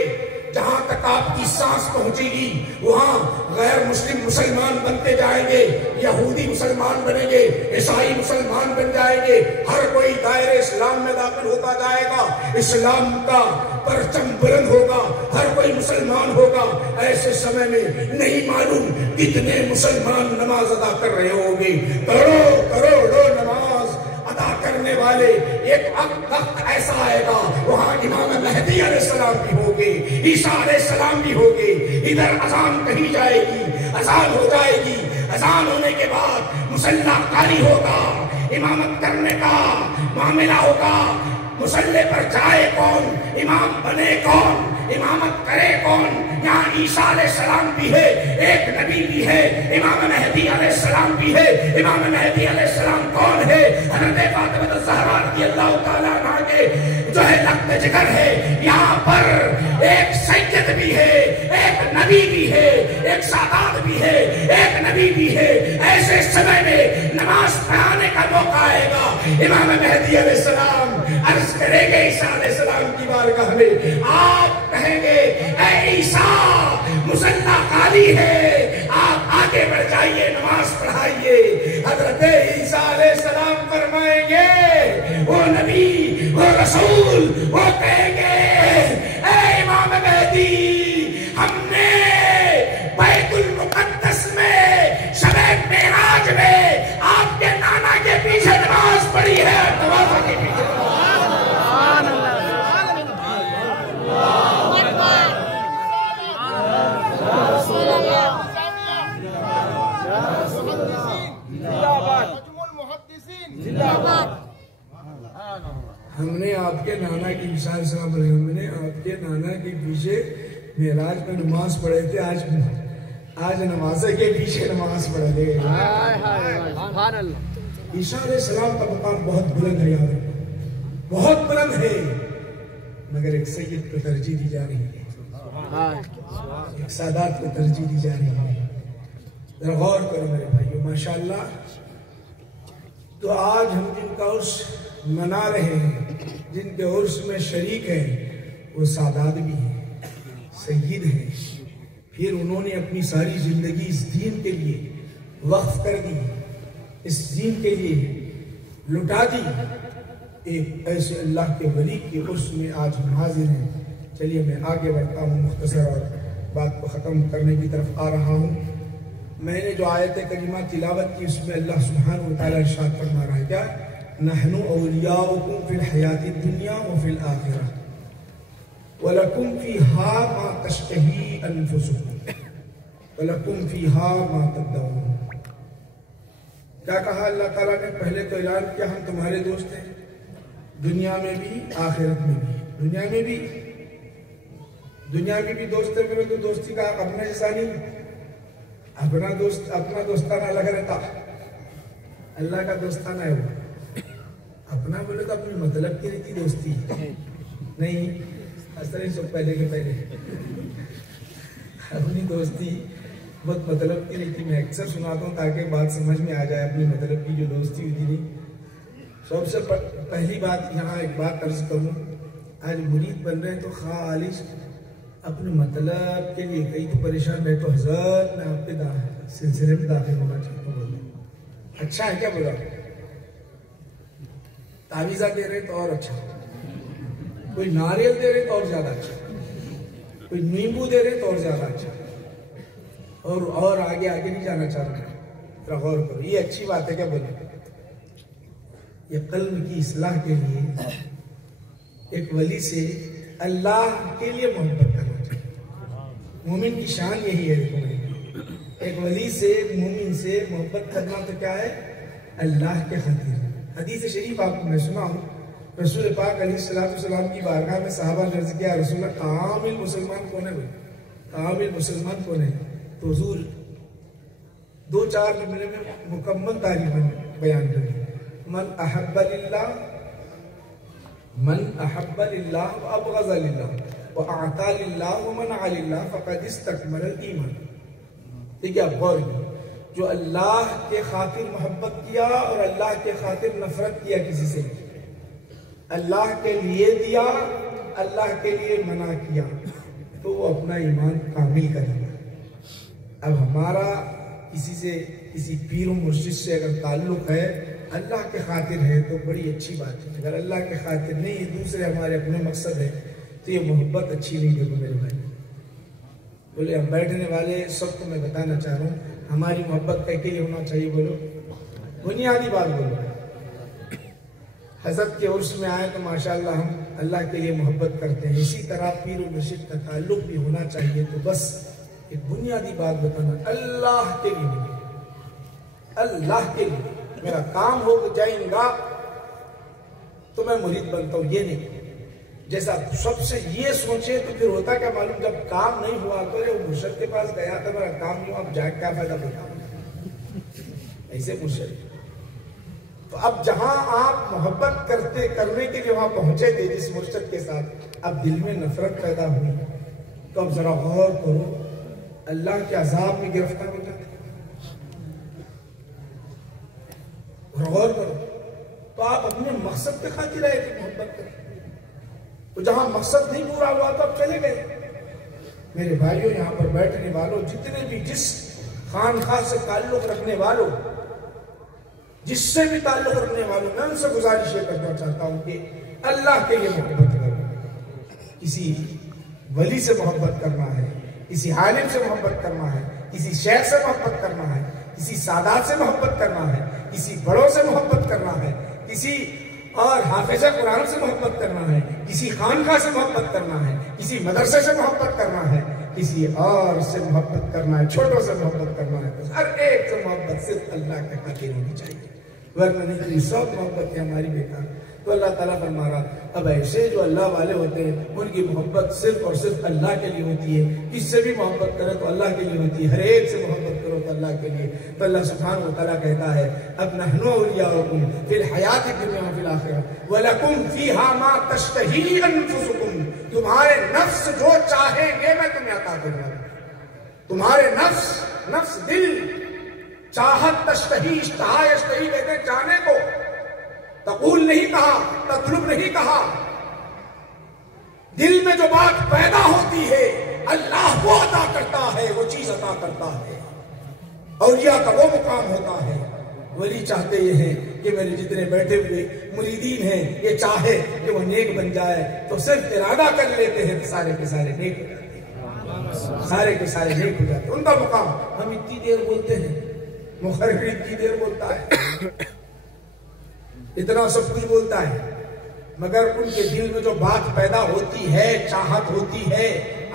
جہاں تک آپ کی سانس پہنچے گی وہاں غیر مسلم مسلمان بنتے جائیں گے، یہودی مسلمان بنیں گے، عیسائی مسلمان بن جائیں گے، ہر کوئی دائرے اسلام میں داخل ہوتا جائے گا، اسلام کا پرچم بلند ہوگا، ہر کوئی مسلمان ہوگا۔ ایسے سمے میں نہیں معلوم کتنے مسلمان نماز ادا کر رہے ہوں گے، کروڑوں نماز ادا کرنے والے۔ ایک وقت ایسا آئے گا وہاں امام مہدی علیہ السلام بھی ہوگے، عیسیٰ علیہ السلام بھی ہوگے، ادھر اذان کہی جائے گی، اذان ہو جائے گی، اذان ہونے کے بعد مصلی قاری ہوگا، امامت کرنے کا معاملہ ہوگا، مصلی پر جائے کون، امام بنے کون، امامت کرے کون۔ یہاں عیسیٰ علیہ السلام بھی ہے، ایک نبی بھی ہے، امام مہدی علیہ السلام بھی ہے۔ امام مہدی علیہ السلام کون ہے؟ حضرت فاطمہ الزہرا رضی اللہ تعالیٰ عنہ کے جو ہے لخت جگر ہے۔ یہاں پر ایک سید بھی ہے، ایک نبی بھی ہے، ایک سادات بھی ہے، ایک نبی بھی ہے۔ ایسے سمے میں نماز پڑھانے کا موقع آئے گا، امام مہدی علیہ السلام عرض کریں گے عیسیٰ علیہ السلام کی بارگاہ میں، آپ کہیں گے اے عیسیٰ مصلی خالی ہے، آپ آگے بڑھ جائیے، نماز پڑھائیے۔ حضرت عیسیٰ علیہ السلام فرمائیں گے، وہ نبی، وہ رسول، وہ کہیں گے اے امام مہدی، ہم نے بیت المقدس میں شب معراج میں آپ کے نانا کے پیچھے نماز پڑھی ہے، نماز کے پیچھے ہم نے آپ کے نانا کی مثال صاحب ہم نے آپ کے نانا کے پیچھے معراج میں نماز پڑھے تھے، آج نمازے کے پیچھے نماز پڑھ لے۔ عیسیٰ علیہ السلام کا مقام بہت بلند ہے، یاد رکھو بہت بلند ہے، مگر ایک سید کو ترجیح دی جا رہی ہے، ایک سادات کو ترجیح دی جا رہی ہے۔ ذرا غور کرو میرے بھائیو، ماشاءاللہ۔ تو آج ہم جن کا عرس منا رہے ہیں، جن کے عرس میں شریک ہیں، وہ سادات بھی ہیں، سید ہیں، پھر انہوں نے اپنی ساری زندگی اس دین کے لیے وقف کر دی، اس دین کے لیے لٹا دی۔ ایک ایسے اللہ کے ولی کے عرس میں آج ہم حاضر ہیں۔ چلیے میں آگے بڑھتا ہوں، مختصر اور بات کو ختم کرنے کی طرف آ رہا ہوں۔ میں نے جو آیت کریمہ تلاوت کی اس میں اللہ سبحانہ وتعالی ارشاد فرما رہا ہے کیا؟ نحن اولیاؤکم فی الحیات الدنیا وفی الآخرہ وَلَكُمْ فِيهَا مَا تَشْتَهِي أَنفُسُكُمْ وَلَكُمْ فِيهَا مَا تَدَّعُونَ۔ کیا کہا اللہ تعالیٰ نے؟ پہلے تو اعلان کیا ہم تمہارے دوست ہیں، دنیا میں بھی آخرت میں بھی۔ دنیا میں بھی دوست ہے، میرے تو دوستی کا اپنا جیسا نہیں، اپنا دوستانہ الگ رہتا، اللہ کا دوستانہ ہے وہ۔ اپنا بولے تو اپنی مطلب کی رہتی دوستی نہیں، اصل سب پہلے کے پہلے اپنی دوستی بہت مطلب کی رہتی۔ میں اکثر سناتا ہوں تاکہ بات سمجھ میں آ جائے، اپنی مطلب کی جو دوستی ہوتی نہیں۔ سب سے پہلی بات یہاں ایک بات عرض کروں، آج مرید بن رہے ہیں تو خالص اپنے مطلب کے لیے، کئی تو پریشان رہے تو حضرت میں آپ کے سلسلے میں داخل ہونا چاہتا ہوں۔ اچھا ہے کیا بولا؟ تعویذہ دے رہے تو اور اچھا، کوئی ناریل دے رہے تو اور زیادہ اچھا، کوئی نیمبو دے رہے تو اور زیادہ اچھا، اور آگے نہیں جانا چاہ رہا۔ غور کرو، یہ اچھی بات ہے کیا بولے؟ یہ قلب کی اصلاح کے لیے ایک ولی سے اللہ کے لیے محبت کرنا چاہیے۔ مومن کی شان یہی ہے، ایک ولی سے، مومن سے محبت کرنا تو کیا ہے؟ اللہ کے خاطر۔ حدیث شریف آپ کو میں سنا ہوں، رسول پاک علیہ السلام کی بارگاہ میں صحابہ نے عرض کیا، رسول اللہ کامل مسلمان کون ہے بھائی؟ کامل مسلمان کون ہے؟ تو حضور دو چار جملے میں مکمل تعریف بیان کریں، من احب للہ وابغض للہ واعطى للہ ومنع للہ فقد استکمل الایمان۔ دیکھیے آپ غور کیجیے، جو اللہ کے خاطر محبت کیا اور اللہ کے خاطر نفرت کیا کسی سے، اللہ کے لیے دیا، اللہ کے لیے منع کیا، تو وہ اپنا ایمان کامل کرے گا۔ اب ہمارا کسی سے، کسی پیر و مرشد سے اگر تعلق ہے، اللہ کے خاطر ہے تو بڑی اچھی بات ہے، اگر اللہ کے خاطر نہیں، یہ دوسرے ہمارے اپنے مقصد ہے، تو یہ محبت اچھی نہیں۔ دیکھو میرے بھائی، بولے ہم بیٹھنے والے سب کو میں بتانا چاہ رہا ہوں، ہماری محبت کے لیے ہونا چاہیے، بولو بنیادی بات بولو۔ حضرت کے عرس میں آئے تو ماشاءاللہ ہم اللہ کے لیے محبت کرتے ہیں، اسی طرح پیر و مرشد کا تعلق بھی ہونا چاہیے۔ تو بس ایک بنیادی بات بتانا، اللہ کے لیے، اللہ کے لیے میرا کام ہو جائیں گا تو میں مرید بنتا ہوں، یہ نہیں۔ جیسا سب سے یہ سوچے تو پھر ہوتا کیا معلوم، جب کام نہیں ہوا تو وہ مرشد کے پاس گیا تھا، میرا کام نہیں ہوا، اب جا کے کیا فائدہ بتا، ایسے مرشد۔ تو اب جہاں آپ محبت کرنے کے لیے وہاں پہنچے تھے جس مرشد کے ساتھ، اب دل میں نفرت پیدا ہوئی، تو اب ذرا غور کرو، اللہ کے عذاب میں گرفتار ہو جاتے، غور کرو۔ تو آپ اپنے مقصد کے خاطر آئے تھے محبت کریں، تو جہاں مقصد نہیں پورا ہوا تو اب چلے گئے۔ میرے بھائیوں، یہاں پر بیٹھنے والوں، جتنے بھی جس خانقاہ سے تعلق رکھنے والوں، جس سے بھی تعلق رکھنے والوں، میں ان سے گزارش یہ کرنا چاہتا ہوں کہ اللہ کے لیے محبت کرو۔ کسی ولی سے محبت کرنا ہے، کسی عالم سے محبت کرنا ہے، کسی شیخ سے محبت کرنا ہے، کسی سادات سے محبت کرنا ہے، کسی بڑوں سے محبت کرنا ہے، کسی اور حافظ قرآن سے محبت کرنا ہے، کسی خانقاہ سے محبت کرنا ہے، کسی مدرسے سے محبت کرنا ہے، کسی اور سے محبت کرنا ہے، چھوٹوں سے محبت کرنا ہے، تو ہر ایک سے محبت صرف اللہ کے خاطر ہونی چاہیے، ورنہ نہیں سب محبت ہے ہماری بیکار۔ تو اللہ تعالیٰ فرما رہا، اب ایسے جو اللہ والے ہوتے ہیں ان کی محبت صرف اور صرف اللہ کے لیے ہوتی ہے، کس سے بھی محبت کرے تو اللہ کے لیے ہوتی ہے، ہر ایک سے محبت کرو تو اللہ کے لیے۔ تو اللہ سبحانہ وتعالیٰ کہتا ہے، اب نحن اولیاؤکم فی الحیات الدنیا وفی الآخرہ وَلَکُمْ فِیہا مَا تَشْتَہِی أَنفُسُکُمْ، تمہارے نفس جو چاہیں گے میں تمہیں عطا کروں گا۔ تمہارے نفس دل چاہت، تشتہی، اشتہا، یشتہی کہتے ہیں چاہنے کو، تقول نہیں کہا، تطلب نہیں کہا، دل میں جو بات پیدا ہوتی ہے اللہ وہ عطا کرتا ہے، وہ چیز عطا کرتا ہے، اولیاء کا وہ مقام ہوتا ہے۔ ولی چاہتے یہ ہیں کہ میرے جتنے بیٹھے ہوئے مریدین ہیں یہ چاہے کہ وہ نیک بن جائے، تو صرف ارادہ کر لیتے ہیں تو سارے کے سارے نیک ہو جاتے ہیں، سارے کے سارے نیک ہو جاتے ہیں۔ ان کا مقام ہم اتنی دیر بولتے ہیں، مخرج اتنی دیر بولتا ہے، اتنا سب کچھ بولتا ہے، مگر ان کے دل میں جو بات پیدا ہوتی ہے، چاہت ہوتی ہے،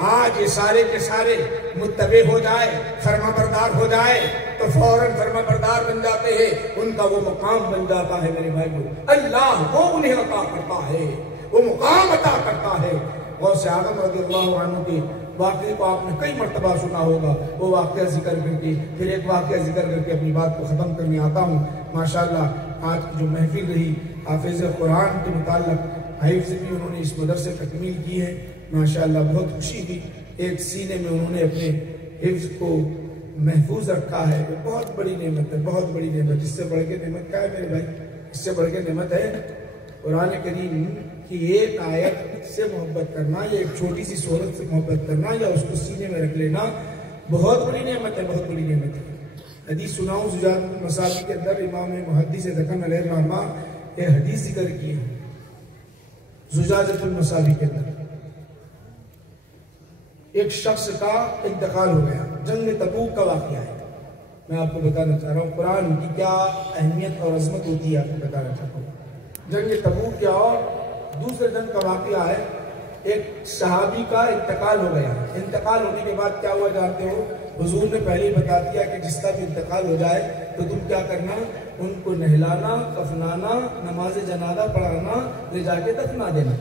آج یہ سارے کے سارے متبع ہو جائے، فرما بردار ہو جائے تو فوراً فرما بردار بن جاتے ہیں، ان کا وہ مقام بن جاتا ہے۔ میرے بھائیو، اللہ وہ انہیں عطا کرتا ہے، وہ مقام عطا کرتا ہے۔ غوث اعظم رضی اللہ عنہ کے واقعے کو آپ نے کئی مرتبہ سنا ہوگا، وہ واقعہ ذکر کر کے پھر ایک واقعہ ذکر کر کے اپنی بات کو ختم کرنے آتا ہوں۔ ماشاءاللہ آج کی جو محفل رہی حافظ قرآن کے متعلق، حفظ بھی انہوں نے اس مدرسے تکمیل کی ہے، ماشاءاللہ بہت خوشی کی۔ ایک سینے میں انہوں نے اپنے حفظ کو محفوظ رکھا ہے، وہ بہت بڑی نعمت ہے، بہت بڑی نعمت۔ اس سے بڑھ کے نعمت کیا ہے میرے بھائی؟ اس سے بڑھ کے نعمت ہے قرآن کریم کی ایک آیت سے محبت کرنا، یا ایک چھوٹی سی سورت سے محبت کرنا، یا اس کو سینے میں رکھ لینا، بہت بڑی نعمت ہے، بہت بڑی نعمت ہے۔ حدیث سناؤں، زجاجۃ المصابیح کے اندر امام محدث دکن علیہ الرحمہ یہ حدیث ذکر کی ہے۔ زجاجۃ المصابیح کے اندر ایک شخص کا انتقال ہو گیا، جنگ تبوک کا واقعہ ہے، میں آپ کو بتانا چاہ رہا ہوں قرآن کی کیا اہمیت اور عظمت ہوتی ہے، آپ کو بتانا چاہتا ہوں۔ جنگ تبوک کیا اور دوسرے جنگ کا واقعہ ہے، ایک صحابی کا انتقال ہو گیا، انتقال ہونے کے بعد کیا ہوا جانتے ہو؟ حضور نے پہلے ہی بتا دیا کہ جس کا بھی انتقال ہو جائے تو تم کیا کرنا، ان کو نہلانا، کفنانا، نماز جنازہ پڑھانا، لے جا کے دفنا دینا،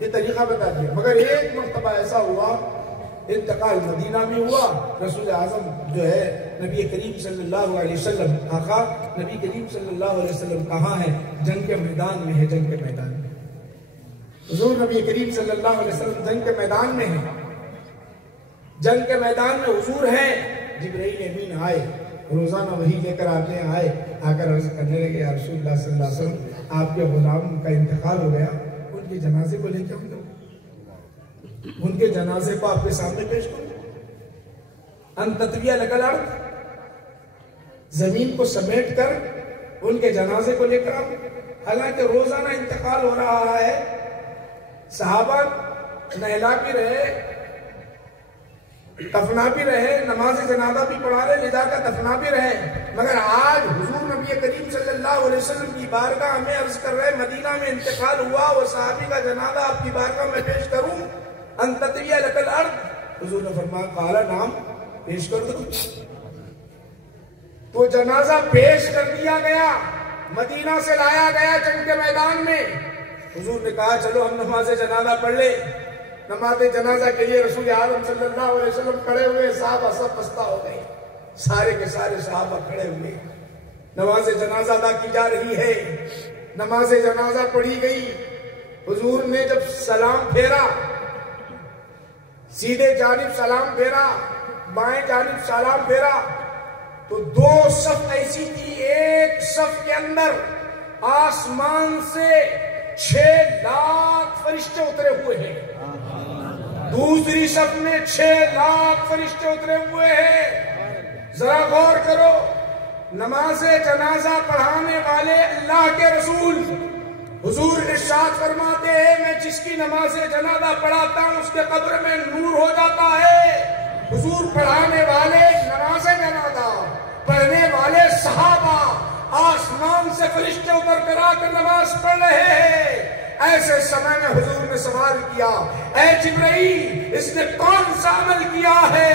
یہ طریقہ بتا دیا۔ مگر ایک مرتبہ ایسا ہوا، انتقال مدینہ میں ہوا، رسول اعظم جو ہے نبی کریم صلی اللہ علیہ وسلم، آقا نبی کریم صلی اللہ علیہ وسلم کہاں ہے؟ جنگ کے میدان میں ہے، جنگ کے میدان میں۔ حضور نبی کریم صلی اللہ علیہ وسلم جنگ کے میدان میں ہیں، جنگ کے میدان میں حضور ہیں، جبرائیل امین آئے، روزانہ وہی لے کر آپ نے آئے، آ کر عرض کرنے لگے یا رسول اللہ صلی اللہ علیہ وسلم آپ کے غلام کا انتقال ہو گیا، ان کے جنازے کو لے کے آؤں گا، ان کے جنازے کو آپ کے سامنے پیش کروں، ان تطویہ لگل ارض، زمین کو سمیٹ کر ان کے جنازے کو لے کر آؤں۔ حالانکہ روزانہ انتقال ہو رہا ہے، صحابہ نہلا بھی رہے، دفنا بھی رہے، نماز جنازہ بھی پڑھا رہے، لے جا کر دفنا بھی رہے، مگر آج حضور نبی کریم صلی اللہ علیہ وسلم کی بارگاہ ہمیں عرض کر رہے مدینہ میں انتقال ہوا، وہ صحابی کا جنازہ آپ کی بارگاہ میں پیش کروں، ان تطویہ لک الارض، حضور نے فرمایا قال نعم، پیش کر دو۔ تو جنازہ پیش کر دیا گیا، مدینہ سے لایا گیا جنگ کے میدان میں، حضور نے کہا چلو ہم نماز جنازہ پڑھ لیں۔ نماز جنازہ کے لیے رسول اعظم صلی اللہ علیہ وسلم کھڑے ہوئے، صحابہ سب بستہ ہو گئے، سارے کے سارے صحابہ کھڑے ہوئے، نماز جنازہ ادا کی جا رہی ہے، نماز جنازہ پڑھی گئی، حضور نے جب سلام پھیرا، سیدھے جانب سلام پھیرا، بائیں جانب سلام پھیرا، تو دو صف ایسی تھی، ایک صف کے اندر آسمان سے 6 لاکھ فرشتے اترے ہوئے ہیں، دوسری صف میں 6 لاکھ فرشتے اترے ہوئے ہیں۔ ذرا غور کرو، نماز جنازہ پڑھانے والے اللہ کے رسول حضور ارشاد فرماتے ہیں میں جس کی نماز جنازہ پڑھاتا ہوں اس کے قبر میں نور ہو جاتا ہے۔ حضور پڑھانے والے نماز جنازہ پڑھنے والے صحابہ آسمان سے فرشتے اتر کر آ کر نماز پڑھ رہے ہیں۔ ایسے سمے میں حضور نے سوال کیا اے جبرائیل اس نے کون سا عمل کیا ہے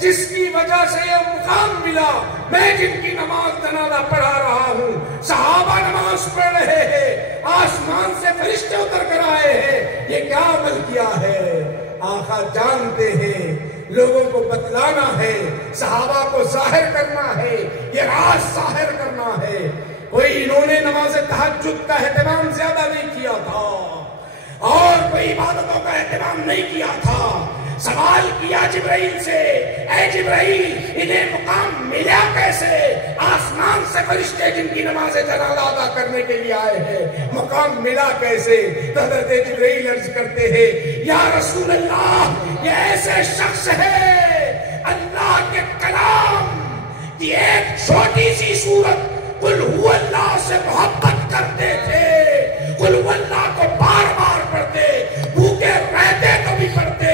جس کی وجہ سے یہ مقام ملا، میں جن کی نماز جنازہ پڑھا رہا ہوں، صحابہ نماز پڑھ رہے ہیں، آسمان سے فرشتے اتر کر آئے ہیں، یہ کیا عمل کیا ہے؟ آقا جانتے ہیں، لوگوں کو بتلانا ہے، صحابہ کو ظاہر کرنا ہے، یہ راز ظاہر کرنا ہے۔ کوئی انہوں نے نماز تہجد کا اہتمام زیادہ نہیں کیا تھا اور کوئی عبادتوں کا اہتمام نہیں کیا تھا۔ سوال کیا جبرائیل سے اے جبرائیل انہیں مقام ملا کیسے؟ آسمان سے فرشتے جن کی نماز جنازہ ادا کرنے کے لیے آئے ہیں، مقام ملا کیسے؟ تو حضرت جبرائیل عرض کرتے ہیں یا رسول اللہ یہ ایسے شخص ہے اللہ کے کلام کی ایک چھوٹی سی صورت قل هو اللہ سے محبت کرتے تھے، قل هو اللہ کو بار بار پڑھتے، بھوکے رہتے تو بھی پڑھتے،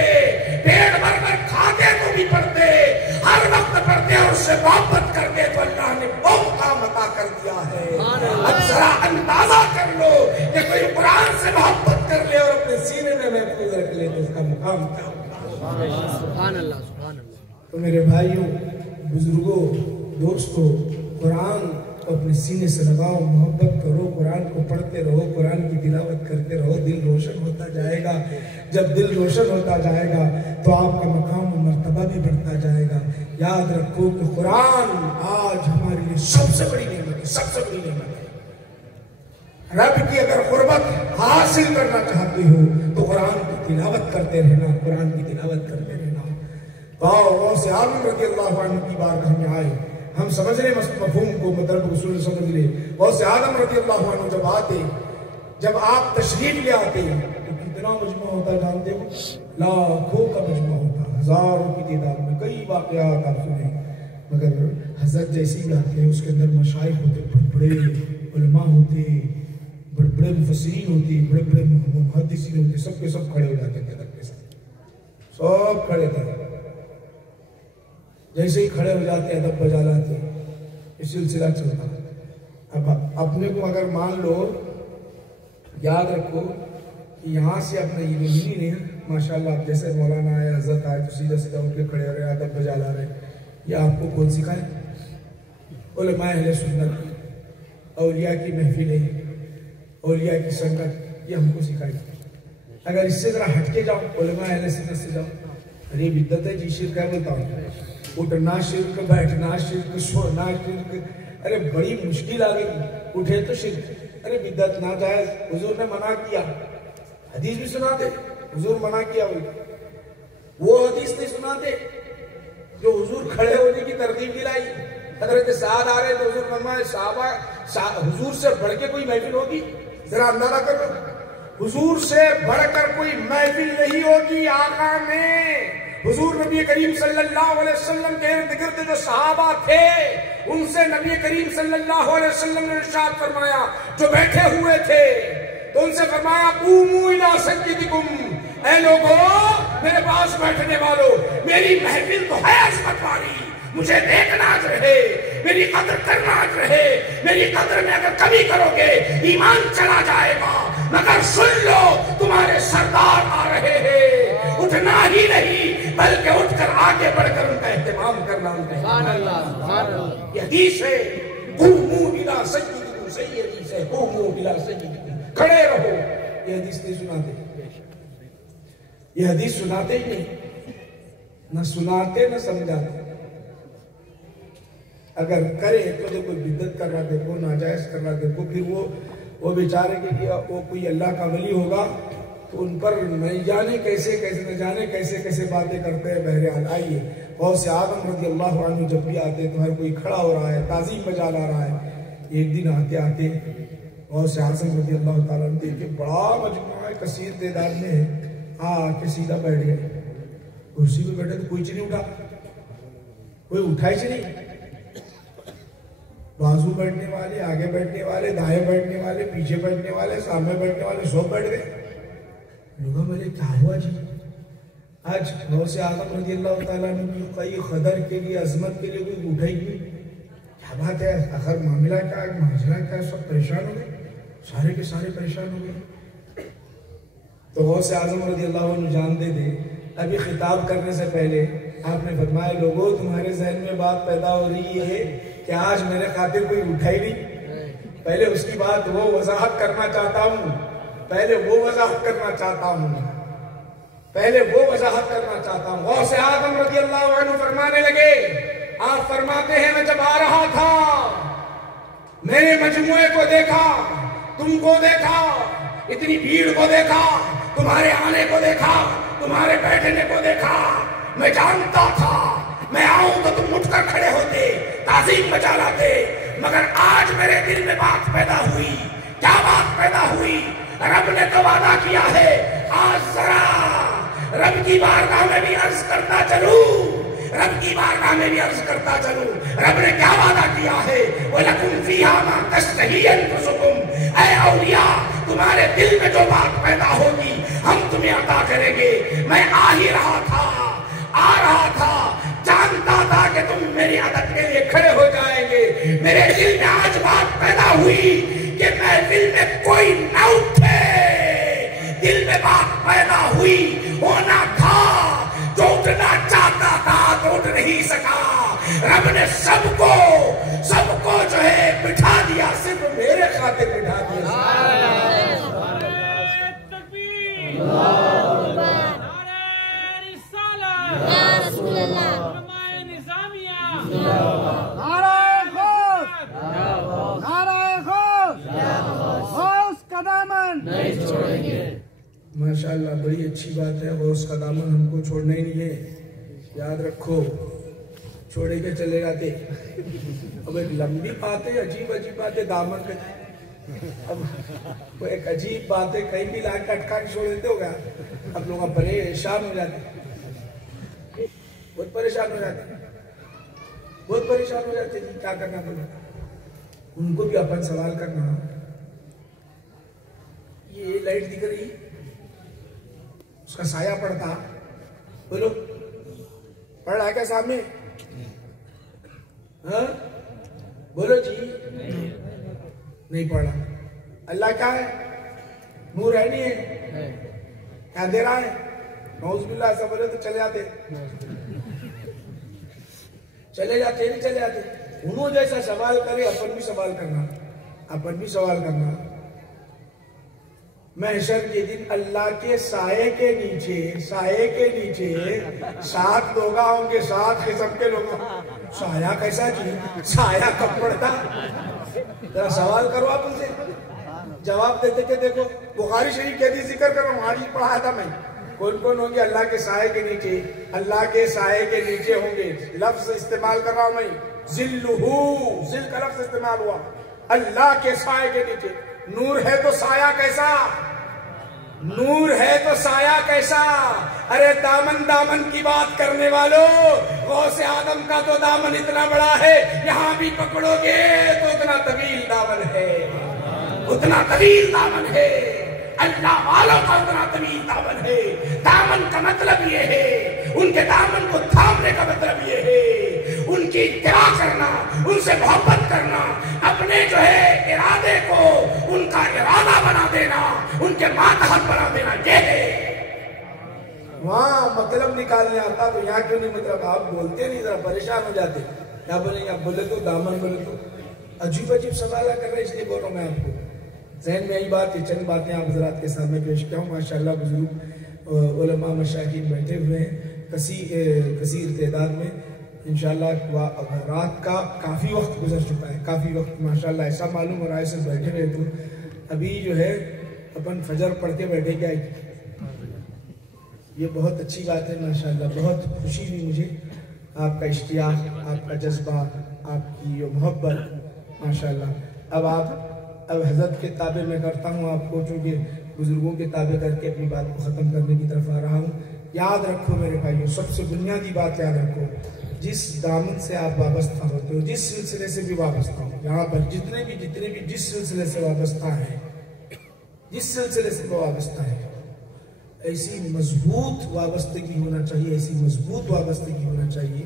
پیٹ بھر کر کھاتے تو بھی پڑھتے، ہر وقت پڑھتے اور اس سے محبت کرتے، تو اللہ نے وہ مقام عطا کر دیا ہے۔ اب ذرا اندازہ کر لو کہ کوئی قرآن سے محبت کر لے اور اپنے سینے میں محفوظ رکھ لے تو اس کا مقام کیا ہوگا؟ سبحان اللہ سبحان اللہ۔ تو میرے بھائیوں، بزرگوں، دوستوں، قرآن اپنے سینے سے لگاؤ، محبت کرو، قرآن کو پڑھتے رہو، قرآن کی تلاوت کرتے رہو، دل روشن ہوتا جائے گا۔ جب دل روشن ہوتا جائے گا تو آپ کا مقام و مرتبہ بھی بڑھتا جائے گا۔ یاد رکھو کہ قرآن آج ہمارے لیے سب سے بڑی نعمت ہے، سب سے بڑی نعمت ہے۔ رب کی اگر قربت حاصل کرنا چاہتے ہو تو قرآن کی تلاوت کرتے رہنا، قرآن کی تلاوت کرتے رہنا۔ غوث اعظم رضی اللہ عنہ کی بارگاہ میں آئے، ہم سمجھ لیں مفہوم کو، مطلب اصول سمجھ لیں۔ غوث اعظم رضی اللہ عنہ جب آتے، جب آپ تشریف لے آتے تو کتنا مجمع ہوتا جانتے ہو؟ لاکھوں کا مجمع ہوتا، ہزاروں کی تعداد میں، کئی واقعات آپ سنیں، مگر حضرت جیسی بات ہے اس کے اندر مشائخ ہوتے، بڑے بڑے علماء ہوتے، بڑے بڑے مفسرین ہوتے، بڑے بڑے محدثین ہوتے، سب کے سب کھڑے ہو جاتے تھے، ادب کے ساتھ سب کھڑے تھے، جیسے ہی کھڑے ہو جاتے ادب بجا لاتے، یہ سلسلہ چلتا۔ اب اپنے کو اگر مان لو، یاد رکھو کہ یہاں سے اپنا یہ نہیں رہے، ماشاءاللہ آپ جیسے مولانا آئے، حضرت آئے تو سیدھا سیدھا ان کے کھڑے ہو رہے، ادب بجا لا رہے، یہ آپ کو کون سکھائے؟ علماء اہل سنت، اولیاء کی محفلیں، اولیاء کی سنگت، یہ ہم کو سکھائی۔ اگر اس سے ذرا ہٹ کے جاؤ، علماء اہل سنت سے جاؤ، ارے بدعت ہے جی، شرک ہے بولتا ہوں، اٹھنا شرک، بیٹھنا شرک، سونا شرک، ارے بڑی مشکل آ گئی، اٹھے تو شرک، ارے بدعت ناجائز، حضور نے منع کیا، حدیث بھی سنا دے، حضور منع کیا، وہ حدیث نہیں سنا دے، جو حضور کھڑے ہونے کی ترغیب دلائی. حضرت سعد آ رہے تو حضور فرمائے صحابہ حضور سے بڑھ کے کوئی محفل ہوگی؟ ذرا اندازہ کر لو. حضور سے بڑھ کر کوئی محفل نہیں ہوگی. آقا نے حضور نبی کریم صلی اللہ علیہ وسلم کے ارد گرد جو صحابہ تھے ان سے نبی کریم صلی اللہ علیہ وسلم نے ارشاد فرمایا، جو بیٹھے ہوئے تھے تو ان سے فرمایا قوموا الی سیدکم، اے لوگو میرے پاس بیٹھنے والوں، میری محفل تو ہے عظمت والی، مجھے دیکھنا آج رہے، میری قدر کرنا آج رہے. میری قدر میں اگر کمی کرو گے ایمان چلا جائے گا. مگر سن لو تمہارے سردار آ رہے ہیں، اٹھنا ہی نہیں بلکہ اٹھ کر آگے بڑھ کر ان کا اہتمام کرنا. سبحان اللہ سبحان اللہ. یہ حدیث ہے قوموا الی سیدکم، صحیح حدیث ہے قوموا الی سیدکم، کھڑے رہو. یہ حدیث نہیں سناتے، یہ حدیث سناتے ہی نہیں، نہ سناتے نہ سمجھاتے. اگر کرے تو کوئی بدعت کر رہا دیکھو، ناجائز کر رہا دیکھو، پھر وہ بیچارے کہ وہ کوئی اللہ کا ولی ہوگا تو ان پر نہیں جانے کیسے نہ جانے کیسے باتیں کرتے ہیں. بہرحال آئیے، غوث اعظم رضی اللہ عنہ جب بھی آتے تو ہر کوئی کھڑا ہو رہا ہے، تعظیم بجا لا رہا ہے. ایک دن آتے غوث اعظم رضی اللہ تعالیٰ عنہ دیکھے بڑا مجموعہ ہے، کثیر تعداد میں ہے، آ کے سیدھا بیٹھ گئے. کرسی پہ بیٹھے تو کوئی نہیں اٹھا، کوئی اٹھا ہی نہیں. بازو بیٹھنے والے، آگے بیٹھنے والے، دائیں بیٹھنے والے، پیچھے بیٹھنے والے، سامنے بیٹھنے والے سب بیٹھ گئے. لوگا بولے کیا ہوا جی؟ آج غوث اعظم رضی اللہ تعالیٰ عنہ کی کئی قدر کے لیے، عظمت کے لیے کوئی اٹھائی گئی، کیا بات ہے؟ آخر معاملہ کیا ہے، ماجرا کیا ہے؟ سب پریشان ہو گئے، سارے کے سارے پریشان ہو گئے. تو غوث اعظم رضی اللہ عنہ جانتے تھے ابھی خطاب کرنے سے پہلے آپ نے فرمایا لوگوں تمہارے ذہن میں بات پیدا ہو رہی ہے کہ آج میرے خاطر کوئی اٹھا ہی نہیں. پہلے اس کی بات وہ وضاحت کرنا چاہتا ہوں، غوث اعظم رضی اللہ عنہ فرمانے لگے، آپ فرماتے ہیں میں جب آ رہا تھا میرے مجموعے کو دیکھا، تم کو دیکھا، اتنی بھیڑ کو دیکھا، تمہارے آنے کو دیکھا، تمہارے بیٹھنے کو دیکھا. میں جانتا تھا میں آؤں تو تم اٹھ کر کھڑے ہوتے، تعظیم بجا لاتے. مگر آج میرے دل میں بات پیدا ہوئی. کیا بات پیدا ہوئی؟ رب نے تو وعدہ کیا ہے، آج ذرا رب کی بارگاہ میں بھی عرض کرتا چلوں، رب کی بارگاہ میں بھی عرض کرتا چلوں. رب نے کیا وعدہ کیا ہے؟ وَلَكُمْ فِيهَا مَا تَشْتَهِي أَنفُسُكُمْ، اے اولیاء تمہارے دل میں جو بات پیدا ہوگی ہم تمہیں عطا کریں گے. میں آ ہی رہا تھا، جانتا تھا کہ تم میری عدد کے لیے کھڑے ہو جائیں گے. میرے دل میں آج بات پیدا ہوئی کہ محفل میں کوئی نہ اٹھے. دل میں بات پیدا ہوئی، ہونا تھا جو اٹھنا چاہتا تھا تو اٹھ نہیں سکا. رب نے سب کو جو ہے بٹھا دیا، صرف میرے خاطر بٹھا دیا. ماشاءاللہ بڑی اچھی بات ہے، غوث کا دامن ہم کو چھوڑنا ہی نہیں ہے. یاد رکھو چھوڑے کے چلے جاتے. اب ایک لمبی بات ہے، عجیب بات ہے دامن پہ. اب ایک عجیب بات ہے، کہیں بھی لا کے اٹکا کے چھوڑ دیتے ہو گیا. اب لوگ پریشان ہو جاتے، بہت پریشان ہو جاتے جی کیا کرنا پڑے. ان کو بھی اپن سوال کرنا. یہ لائٹ دکھ رہی، اس کا سایہ پڑتا، بولو پڑ رہا ہے کیا سامنے؟ ہاں بولو جی، نہیں پڑ رہا. اللہ کیا ہے؟ نور ہے نہیں ہے؟ کیا دے رہا ہے؟ نعوذ باللہ ایسا بولے تو چلے جاتے نہیں چلے جاتے. انہوں جیسا سوال کرے اپن بھی سوال کرنا. محشر کے دن اللہ کے سائے کے نیچے 7 لوگ ہوں گے، 7 قسم کے لوگ. سایہ کیسا جی؟ سایہ کب پڑتا؟ ذرا سوال کرو آپ ان سے، جواب دیتے کہ دیکھو بخاری شریف کی حدیث ذکر کر رہا ہوں، حدیث پڑھایا تھا میں. کون کون ہوں گے اللہ کے سائے کے نیچے؟ اللہ کے سائے کے نیچے ہوں گے. لفظ استعمال کر رہا ہوں میں، ذلہ، ذل کا لفظ استعمال ہوا. اللہ کے سائے کے نیچے. نور ہے تو سایہ کیسا؟ نور ہے تو سایہ کیسا؟ ارے دامن دامن کی بات کرنے والوں، غوث آدم کا تو دامن اتنا بڑا ہے، یہاں بھی پکڑو گے تو اتنا طویل دامن ہے، اتنا طویل دامن ہے. اللہ والوں کا اتنا طویل دامن ہے. دامن کا مطلب یہ ہے، ان کے دامن کو تھامنے کا مطلب یہ ہے، ان کی اتباع کرنا، ان سے محبت کرنا، اپنے جو ہے ارادے کو ان کا ارادہ بنا دینا، ان کے ماتحت بنا دینا، یہ ہے. وہاں مطلب نکالنے آتا تو یہاں کیوں نہیں مطلب؟ آپ بولتے نہیں، ذرا پریشان ہو جاتے. کیا بولیں گے آپ؟ بولے تو دامن، بولے تو عجیب عجیب سوال کر رہے، اس لیے بول رہا ہوں میں آپ کو. ذہن میں یہی بات ہے. چند باتیں آپ حضرات کے سامنے پیش کیا ہوں. ماشاءاللہ بزرگ علماء مشاہیر بیٹھے ہوئے ہیں کثیر تعداد میں. انشاءاللہ رات کا کافی وقت گزر چکا ہے، کافی وقت. ماشاءاللہ ایسا معلوم ہو رہا ہے سے بیٹھے رہے تو ابھی جو ہے اپن فجر پڑھ کے بیٹھے کیا ہے. یہ بہت اچھی بات ہے ماشاءاللہ. بہت خوشی ہوئی مجھے، آپ کا اشتیاق، آپ کا جذبہ، آپ کی محبت ماشاءاللہ. اب حضرت کے تابع میں کرتا ہوں آپ کو، چونکہ بزرگوں کے تابع کر کے اپنی بات کو ختم کرنے کی طرف آ رہا ہوں. یاد رکھو میرے بھائیوں، سب سے بنیادی بات یاد رکھو، جس دامن سے آپ وابستہ ہوتے ہو، جس سلسلے سے بھی وابستہ ہو، یہاں پر جتنے بھی جس سلسلے سے وابستہ ہیں، جس سلسلے سے وہ وابستہ ہے، ایسی مضبوط وابستگی ہونا چاہیے، ایسی مضبوط وابستگی ہونا چاہیے.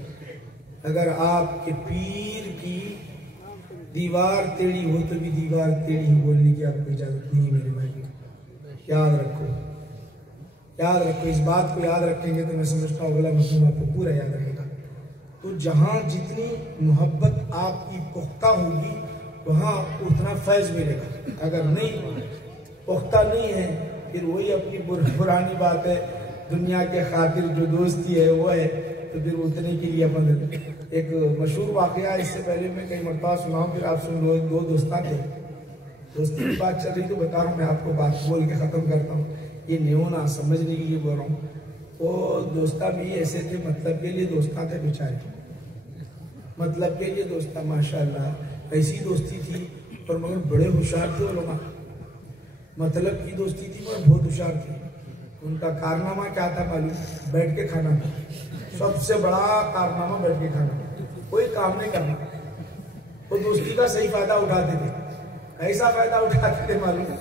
اگر آپ کے پیر کی دیوار ٹیڑھی ہو تو بھی دیوار ٹیڑھی ہی بولنے کی آپ کو اجازت نہیں ہے میرے بھائی. یاد رکھو، یاد رکھو. اس بات کو یاد رکھیں گے تو میں سمجھتا ہوں اگلا مفہوم آپ کو پورا یاد رہے گا. تو جہاں جتنی محبت آپ کی پختہ ہوگی وہاں آپ کو اتنا فیض ملے گا. اگر نہیں پختہ نہیں ہے پھر وہی اپنی پرانی بات ہے، دنیا کے خاطر جو دوستی ہے وہ ہے، تو پھر اتنے کے لیے اپن. ایک مشہور واقعہ اس سے پہلے میں کئی مرتبہ سناؤں، پھر آپ سن لو. دو دوستاں تھے، دوستی کی بات چل رہی تو بتا رہا ہوں میں آپ کو، بات بول کے ختم کرتا ہوں. یہ نیونا سمجھنے کے لیے بول رہا ہوں. وہ دوستاں بھی ایسے تھے، مطلب کے لیے دوستاں تھے بیچارے، مطلب کے لیے دوستاں. ماشاءاللہ ایسی دوستی تھی اور مگر بڑے ہوشیار تھے وہ لوگ. مطلب کی دوستی تھی مگر بہت ہوشیار تھی. ان کا کارنامہ کیا تھا معلوم؟ بیٹھ کے کھانا تھا. سب سے بڑا کارنامہ بیٹھ کے کھانا، کوئی کام نہیں کرنا. وہ دوستی کا صحیح فائدہ اٹھاتے تھے. ایسا فائدہ اٹھاتے تھے معلوم،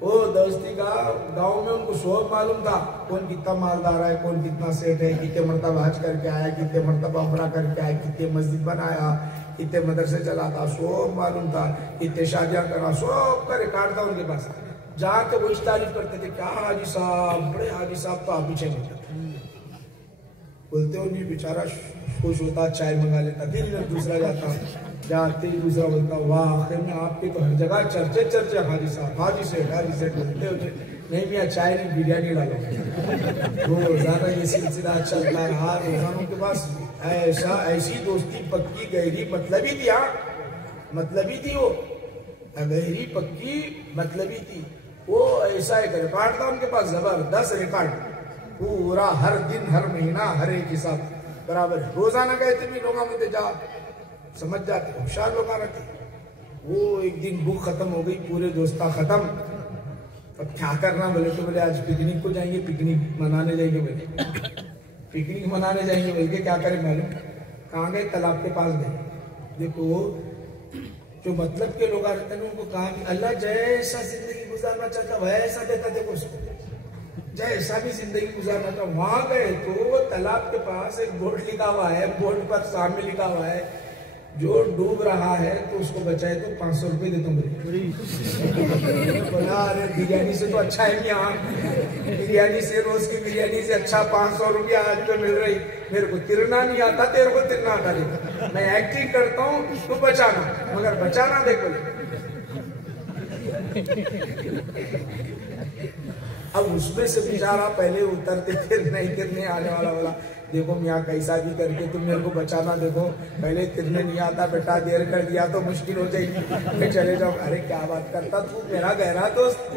وہ دوستی کا گاؤں میں ان کو شوق معلوم تھا، کون کتنا مالدار ہے، کون کتنا سیٹ ہے، کتنے مرتبہ حج کر کے آیا، کتنے مرتبہ عمرہ کر کے آیا، کتنے مسجد بنایا، کتنے مدرسے چلاتا، سب معلوم تھا. کتنے شادیاں کرا، سب کا ریکارڈ تھا ان کے پاس. جا کے وہ اس تعریف کرتے تھے، کیا حاجی صاحب، بڑے حاجی صاحب تو آپ پیچھے نہیں جاتے. بولتے ہو نہیں، بیچارہ خوش ہوتا، چائے منگا لیتا، پھر دوسرا جاتا، جاتے ہی دوسرا بولتا، واہ آخر میں آپ کے تو ہر جگہ چرچے حاجی صاحب، حاجی سیٹ بولتے ہوتے. نہیں میاں چائے نہیں، بریانی ڈالو. وہ روزانہ یہ سلسلہ چلتا رہا. روزانوں کے پاس ایسی دوستی پکی گہری مطلبی تھی. ہاں مطلبی تھی، وہ گہری پکی مطلبی تھی. وہ ایسا ایک ریکارڈ تھا ان کے پاس، زبردست ریکارڈ، پورا ہر دن ہر مہینہ ہر ایک حساب برابر. روزانہ گئے تھے بھی لوگوں میں جا سمجھ جاتے، ہوشیار لوگ آ رہے تھے. وہ ایک دن بھوک ختم ہو گئی، پورے دوستاں ختم. اب کیا کرنا؟ بولے تو بولے آج پکنک کو جائیں گے، پکنک منانے جائیں گے. بولے پکنک منانے جائیں گے، بول کے کیا کریں معلوم؟ کہاں گئے؟ تالاب کے پاس گئے. دیکھو جو مطلب کے لوگ آ رہتے ہیں ان کو کہا کہ اللہ جیسا زندگی گزارنا چاہتا ویسا دیتا. دیکھو اس کو جیسا بھی زندگی گزارنا چاہتا. وہاں گئے تو تالاب کے پاس ایک بورڈ لکھا ہوا ہے، بورڈ پر سامنے لکھا ہوا ہے جو ڈوب رہا ہے تو اس کو بچائے تو 500 روپے دیتا ہوں. بولا ارے بریانی سے تو اچھا ہے یہاں، بریانی سے، روز کی بریانی سے اچھا 500 روپیہ آج تو مل رہی. میرے کو ترنا نہیں آتا، تیرے کو ترنا آتا نہیں. میں ایکٹنگ کرتا ہوں تو بچانا، مگر بچانا دیکھ بولے. اب اس میں سے بیچارہ پہلے اترتے پھر نہیں ترنے آنے والا بولا دیکھو میاں کیسا بھی کر کے تم میرے کو بچانا. دیکھو پہلے ترنے نہیں آتا بیٹا، دیر کر دیا تو مشکل ہو جائے گی، میں چلے جاؤ. ارے کیا بات کرتا تو میرا گہرا دوست.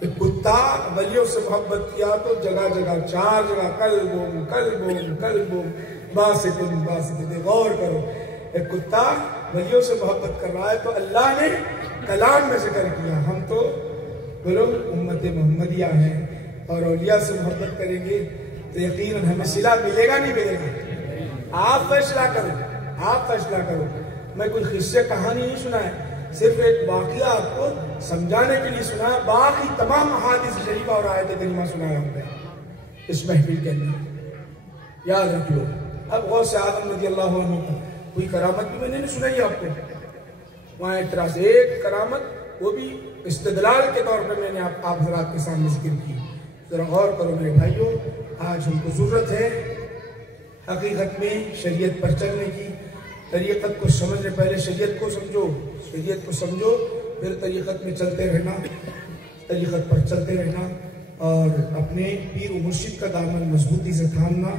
ایک کتا ولیوں سے محبت کیا تو جگہ جگہ 4 جگہ قلبم باسط غور کرو. ایک کتا ولیوں سے محبت کر رہا ہے تو اللہ نے کلام میں ذکر کیا. ہم تو بولو امت محمدیہ ہیں اور اولیاء سے محبت کریں گے تو یقیناً ہمیں صلہ ملے گا نہیں ملے گا. آپ فیصلہ کرو. میں کوئی قصے کہانی نہیں سنا ہے, صرف ایک واقعہ آپ کو سمجھانے کے لیے سنا ہے. باقی تمام احادیث شریفہ اور آیت کریمہ سنایا ہوں گے اس محفل کے اندر, یاد رکھ لو. اب غوث اعظم رضی اللہ عنہ کا کوئی کرامت بھی میں نے نہیں سنائی آپ کو. وہاں اعتراض ایک کرامت وہ بھی استدلال کے طور پہ میں نے آپ حضرات کے سامنے ذکر کی. ذرا غور کرو میرے بھائیوں, آج ہم کو ضرورت ہے حقیقت میں شریعت پر چلنے کی. طریقت کو سمجھنے پہلے شریعت کو سمجھو, پھر طریقت میں چلتے رہنا, طریقت پر چلتے رہنا اور اپنے پیر و مرشد کا دامن مضبوطی سے تھامنا.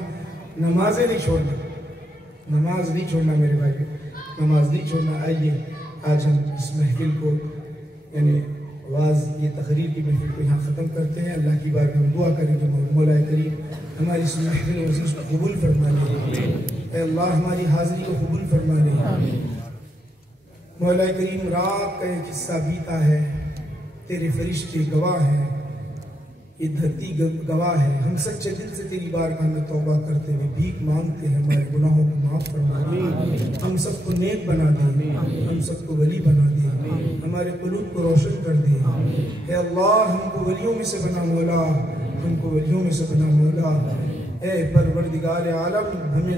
نمازیں نہیں چھوڑنا, نماز نہیں چھوڑنا میرے بھائی, نماز نہیں چھوڑنا. آئیے آج ہم اس محفل کو یعنی یہ تقریر کی محفل کو یہاں ختم کرتے ہیں. اللہ کی بارگاہ میں دعا کریں کہ مولا کریم ہماری اس محفل عزیز کو قبول فرما لے. اے اللہ ہماری حاضری کو قبول فرما لے. مولا کریم رات کا ایک حصہ بیتا ہے, تیرے فرشتے گواہ ہیں, یہ دھرتی گواہ ہے. ہم سچے دل سے تیری بارگاہ میں توبہ کرتے ہوئے بھیک مانگتے ہیں, ہمارے گناہوں کو معاف فرما دے, ہم سب کو نیک بنا دے, ہم سب کو ولی بنا دے, ہمارے قلوب کو روشن کر دے. اے اللہ ہم کو ولیوں میں سے بنا مولا, ہم کو ولیوں میں سے بنا مولا. اے پروردگار عالم ہمیں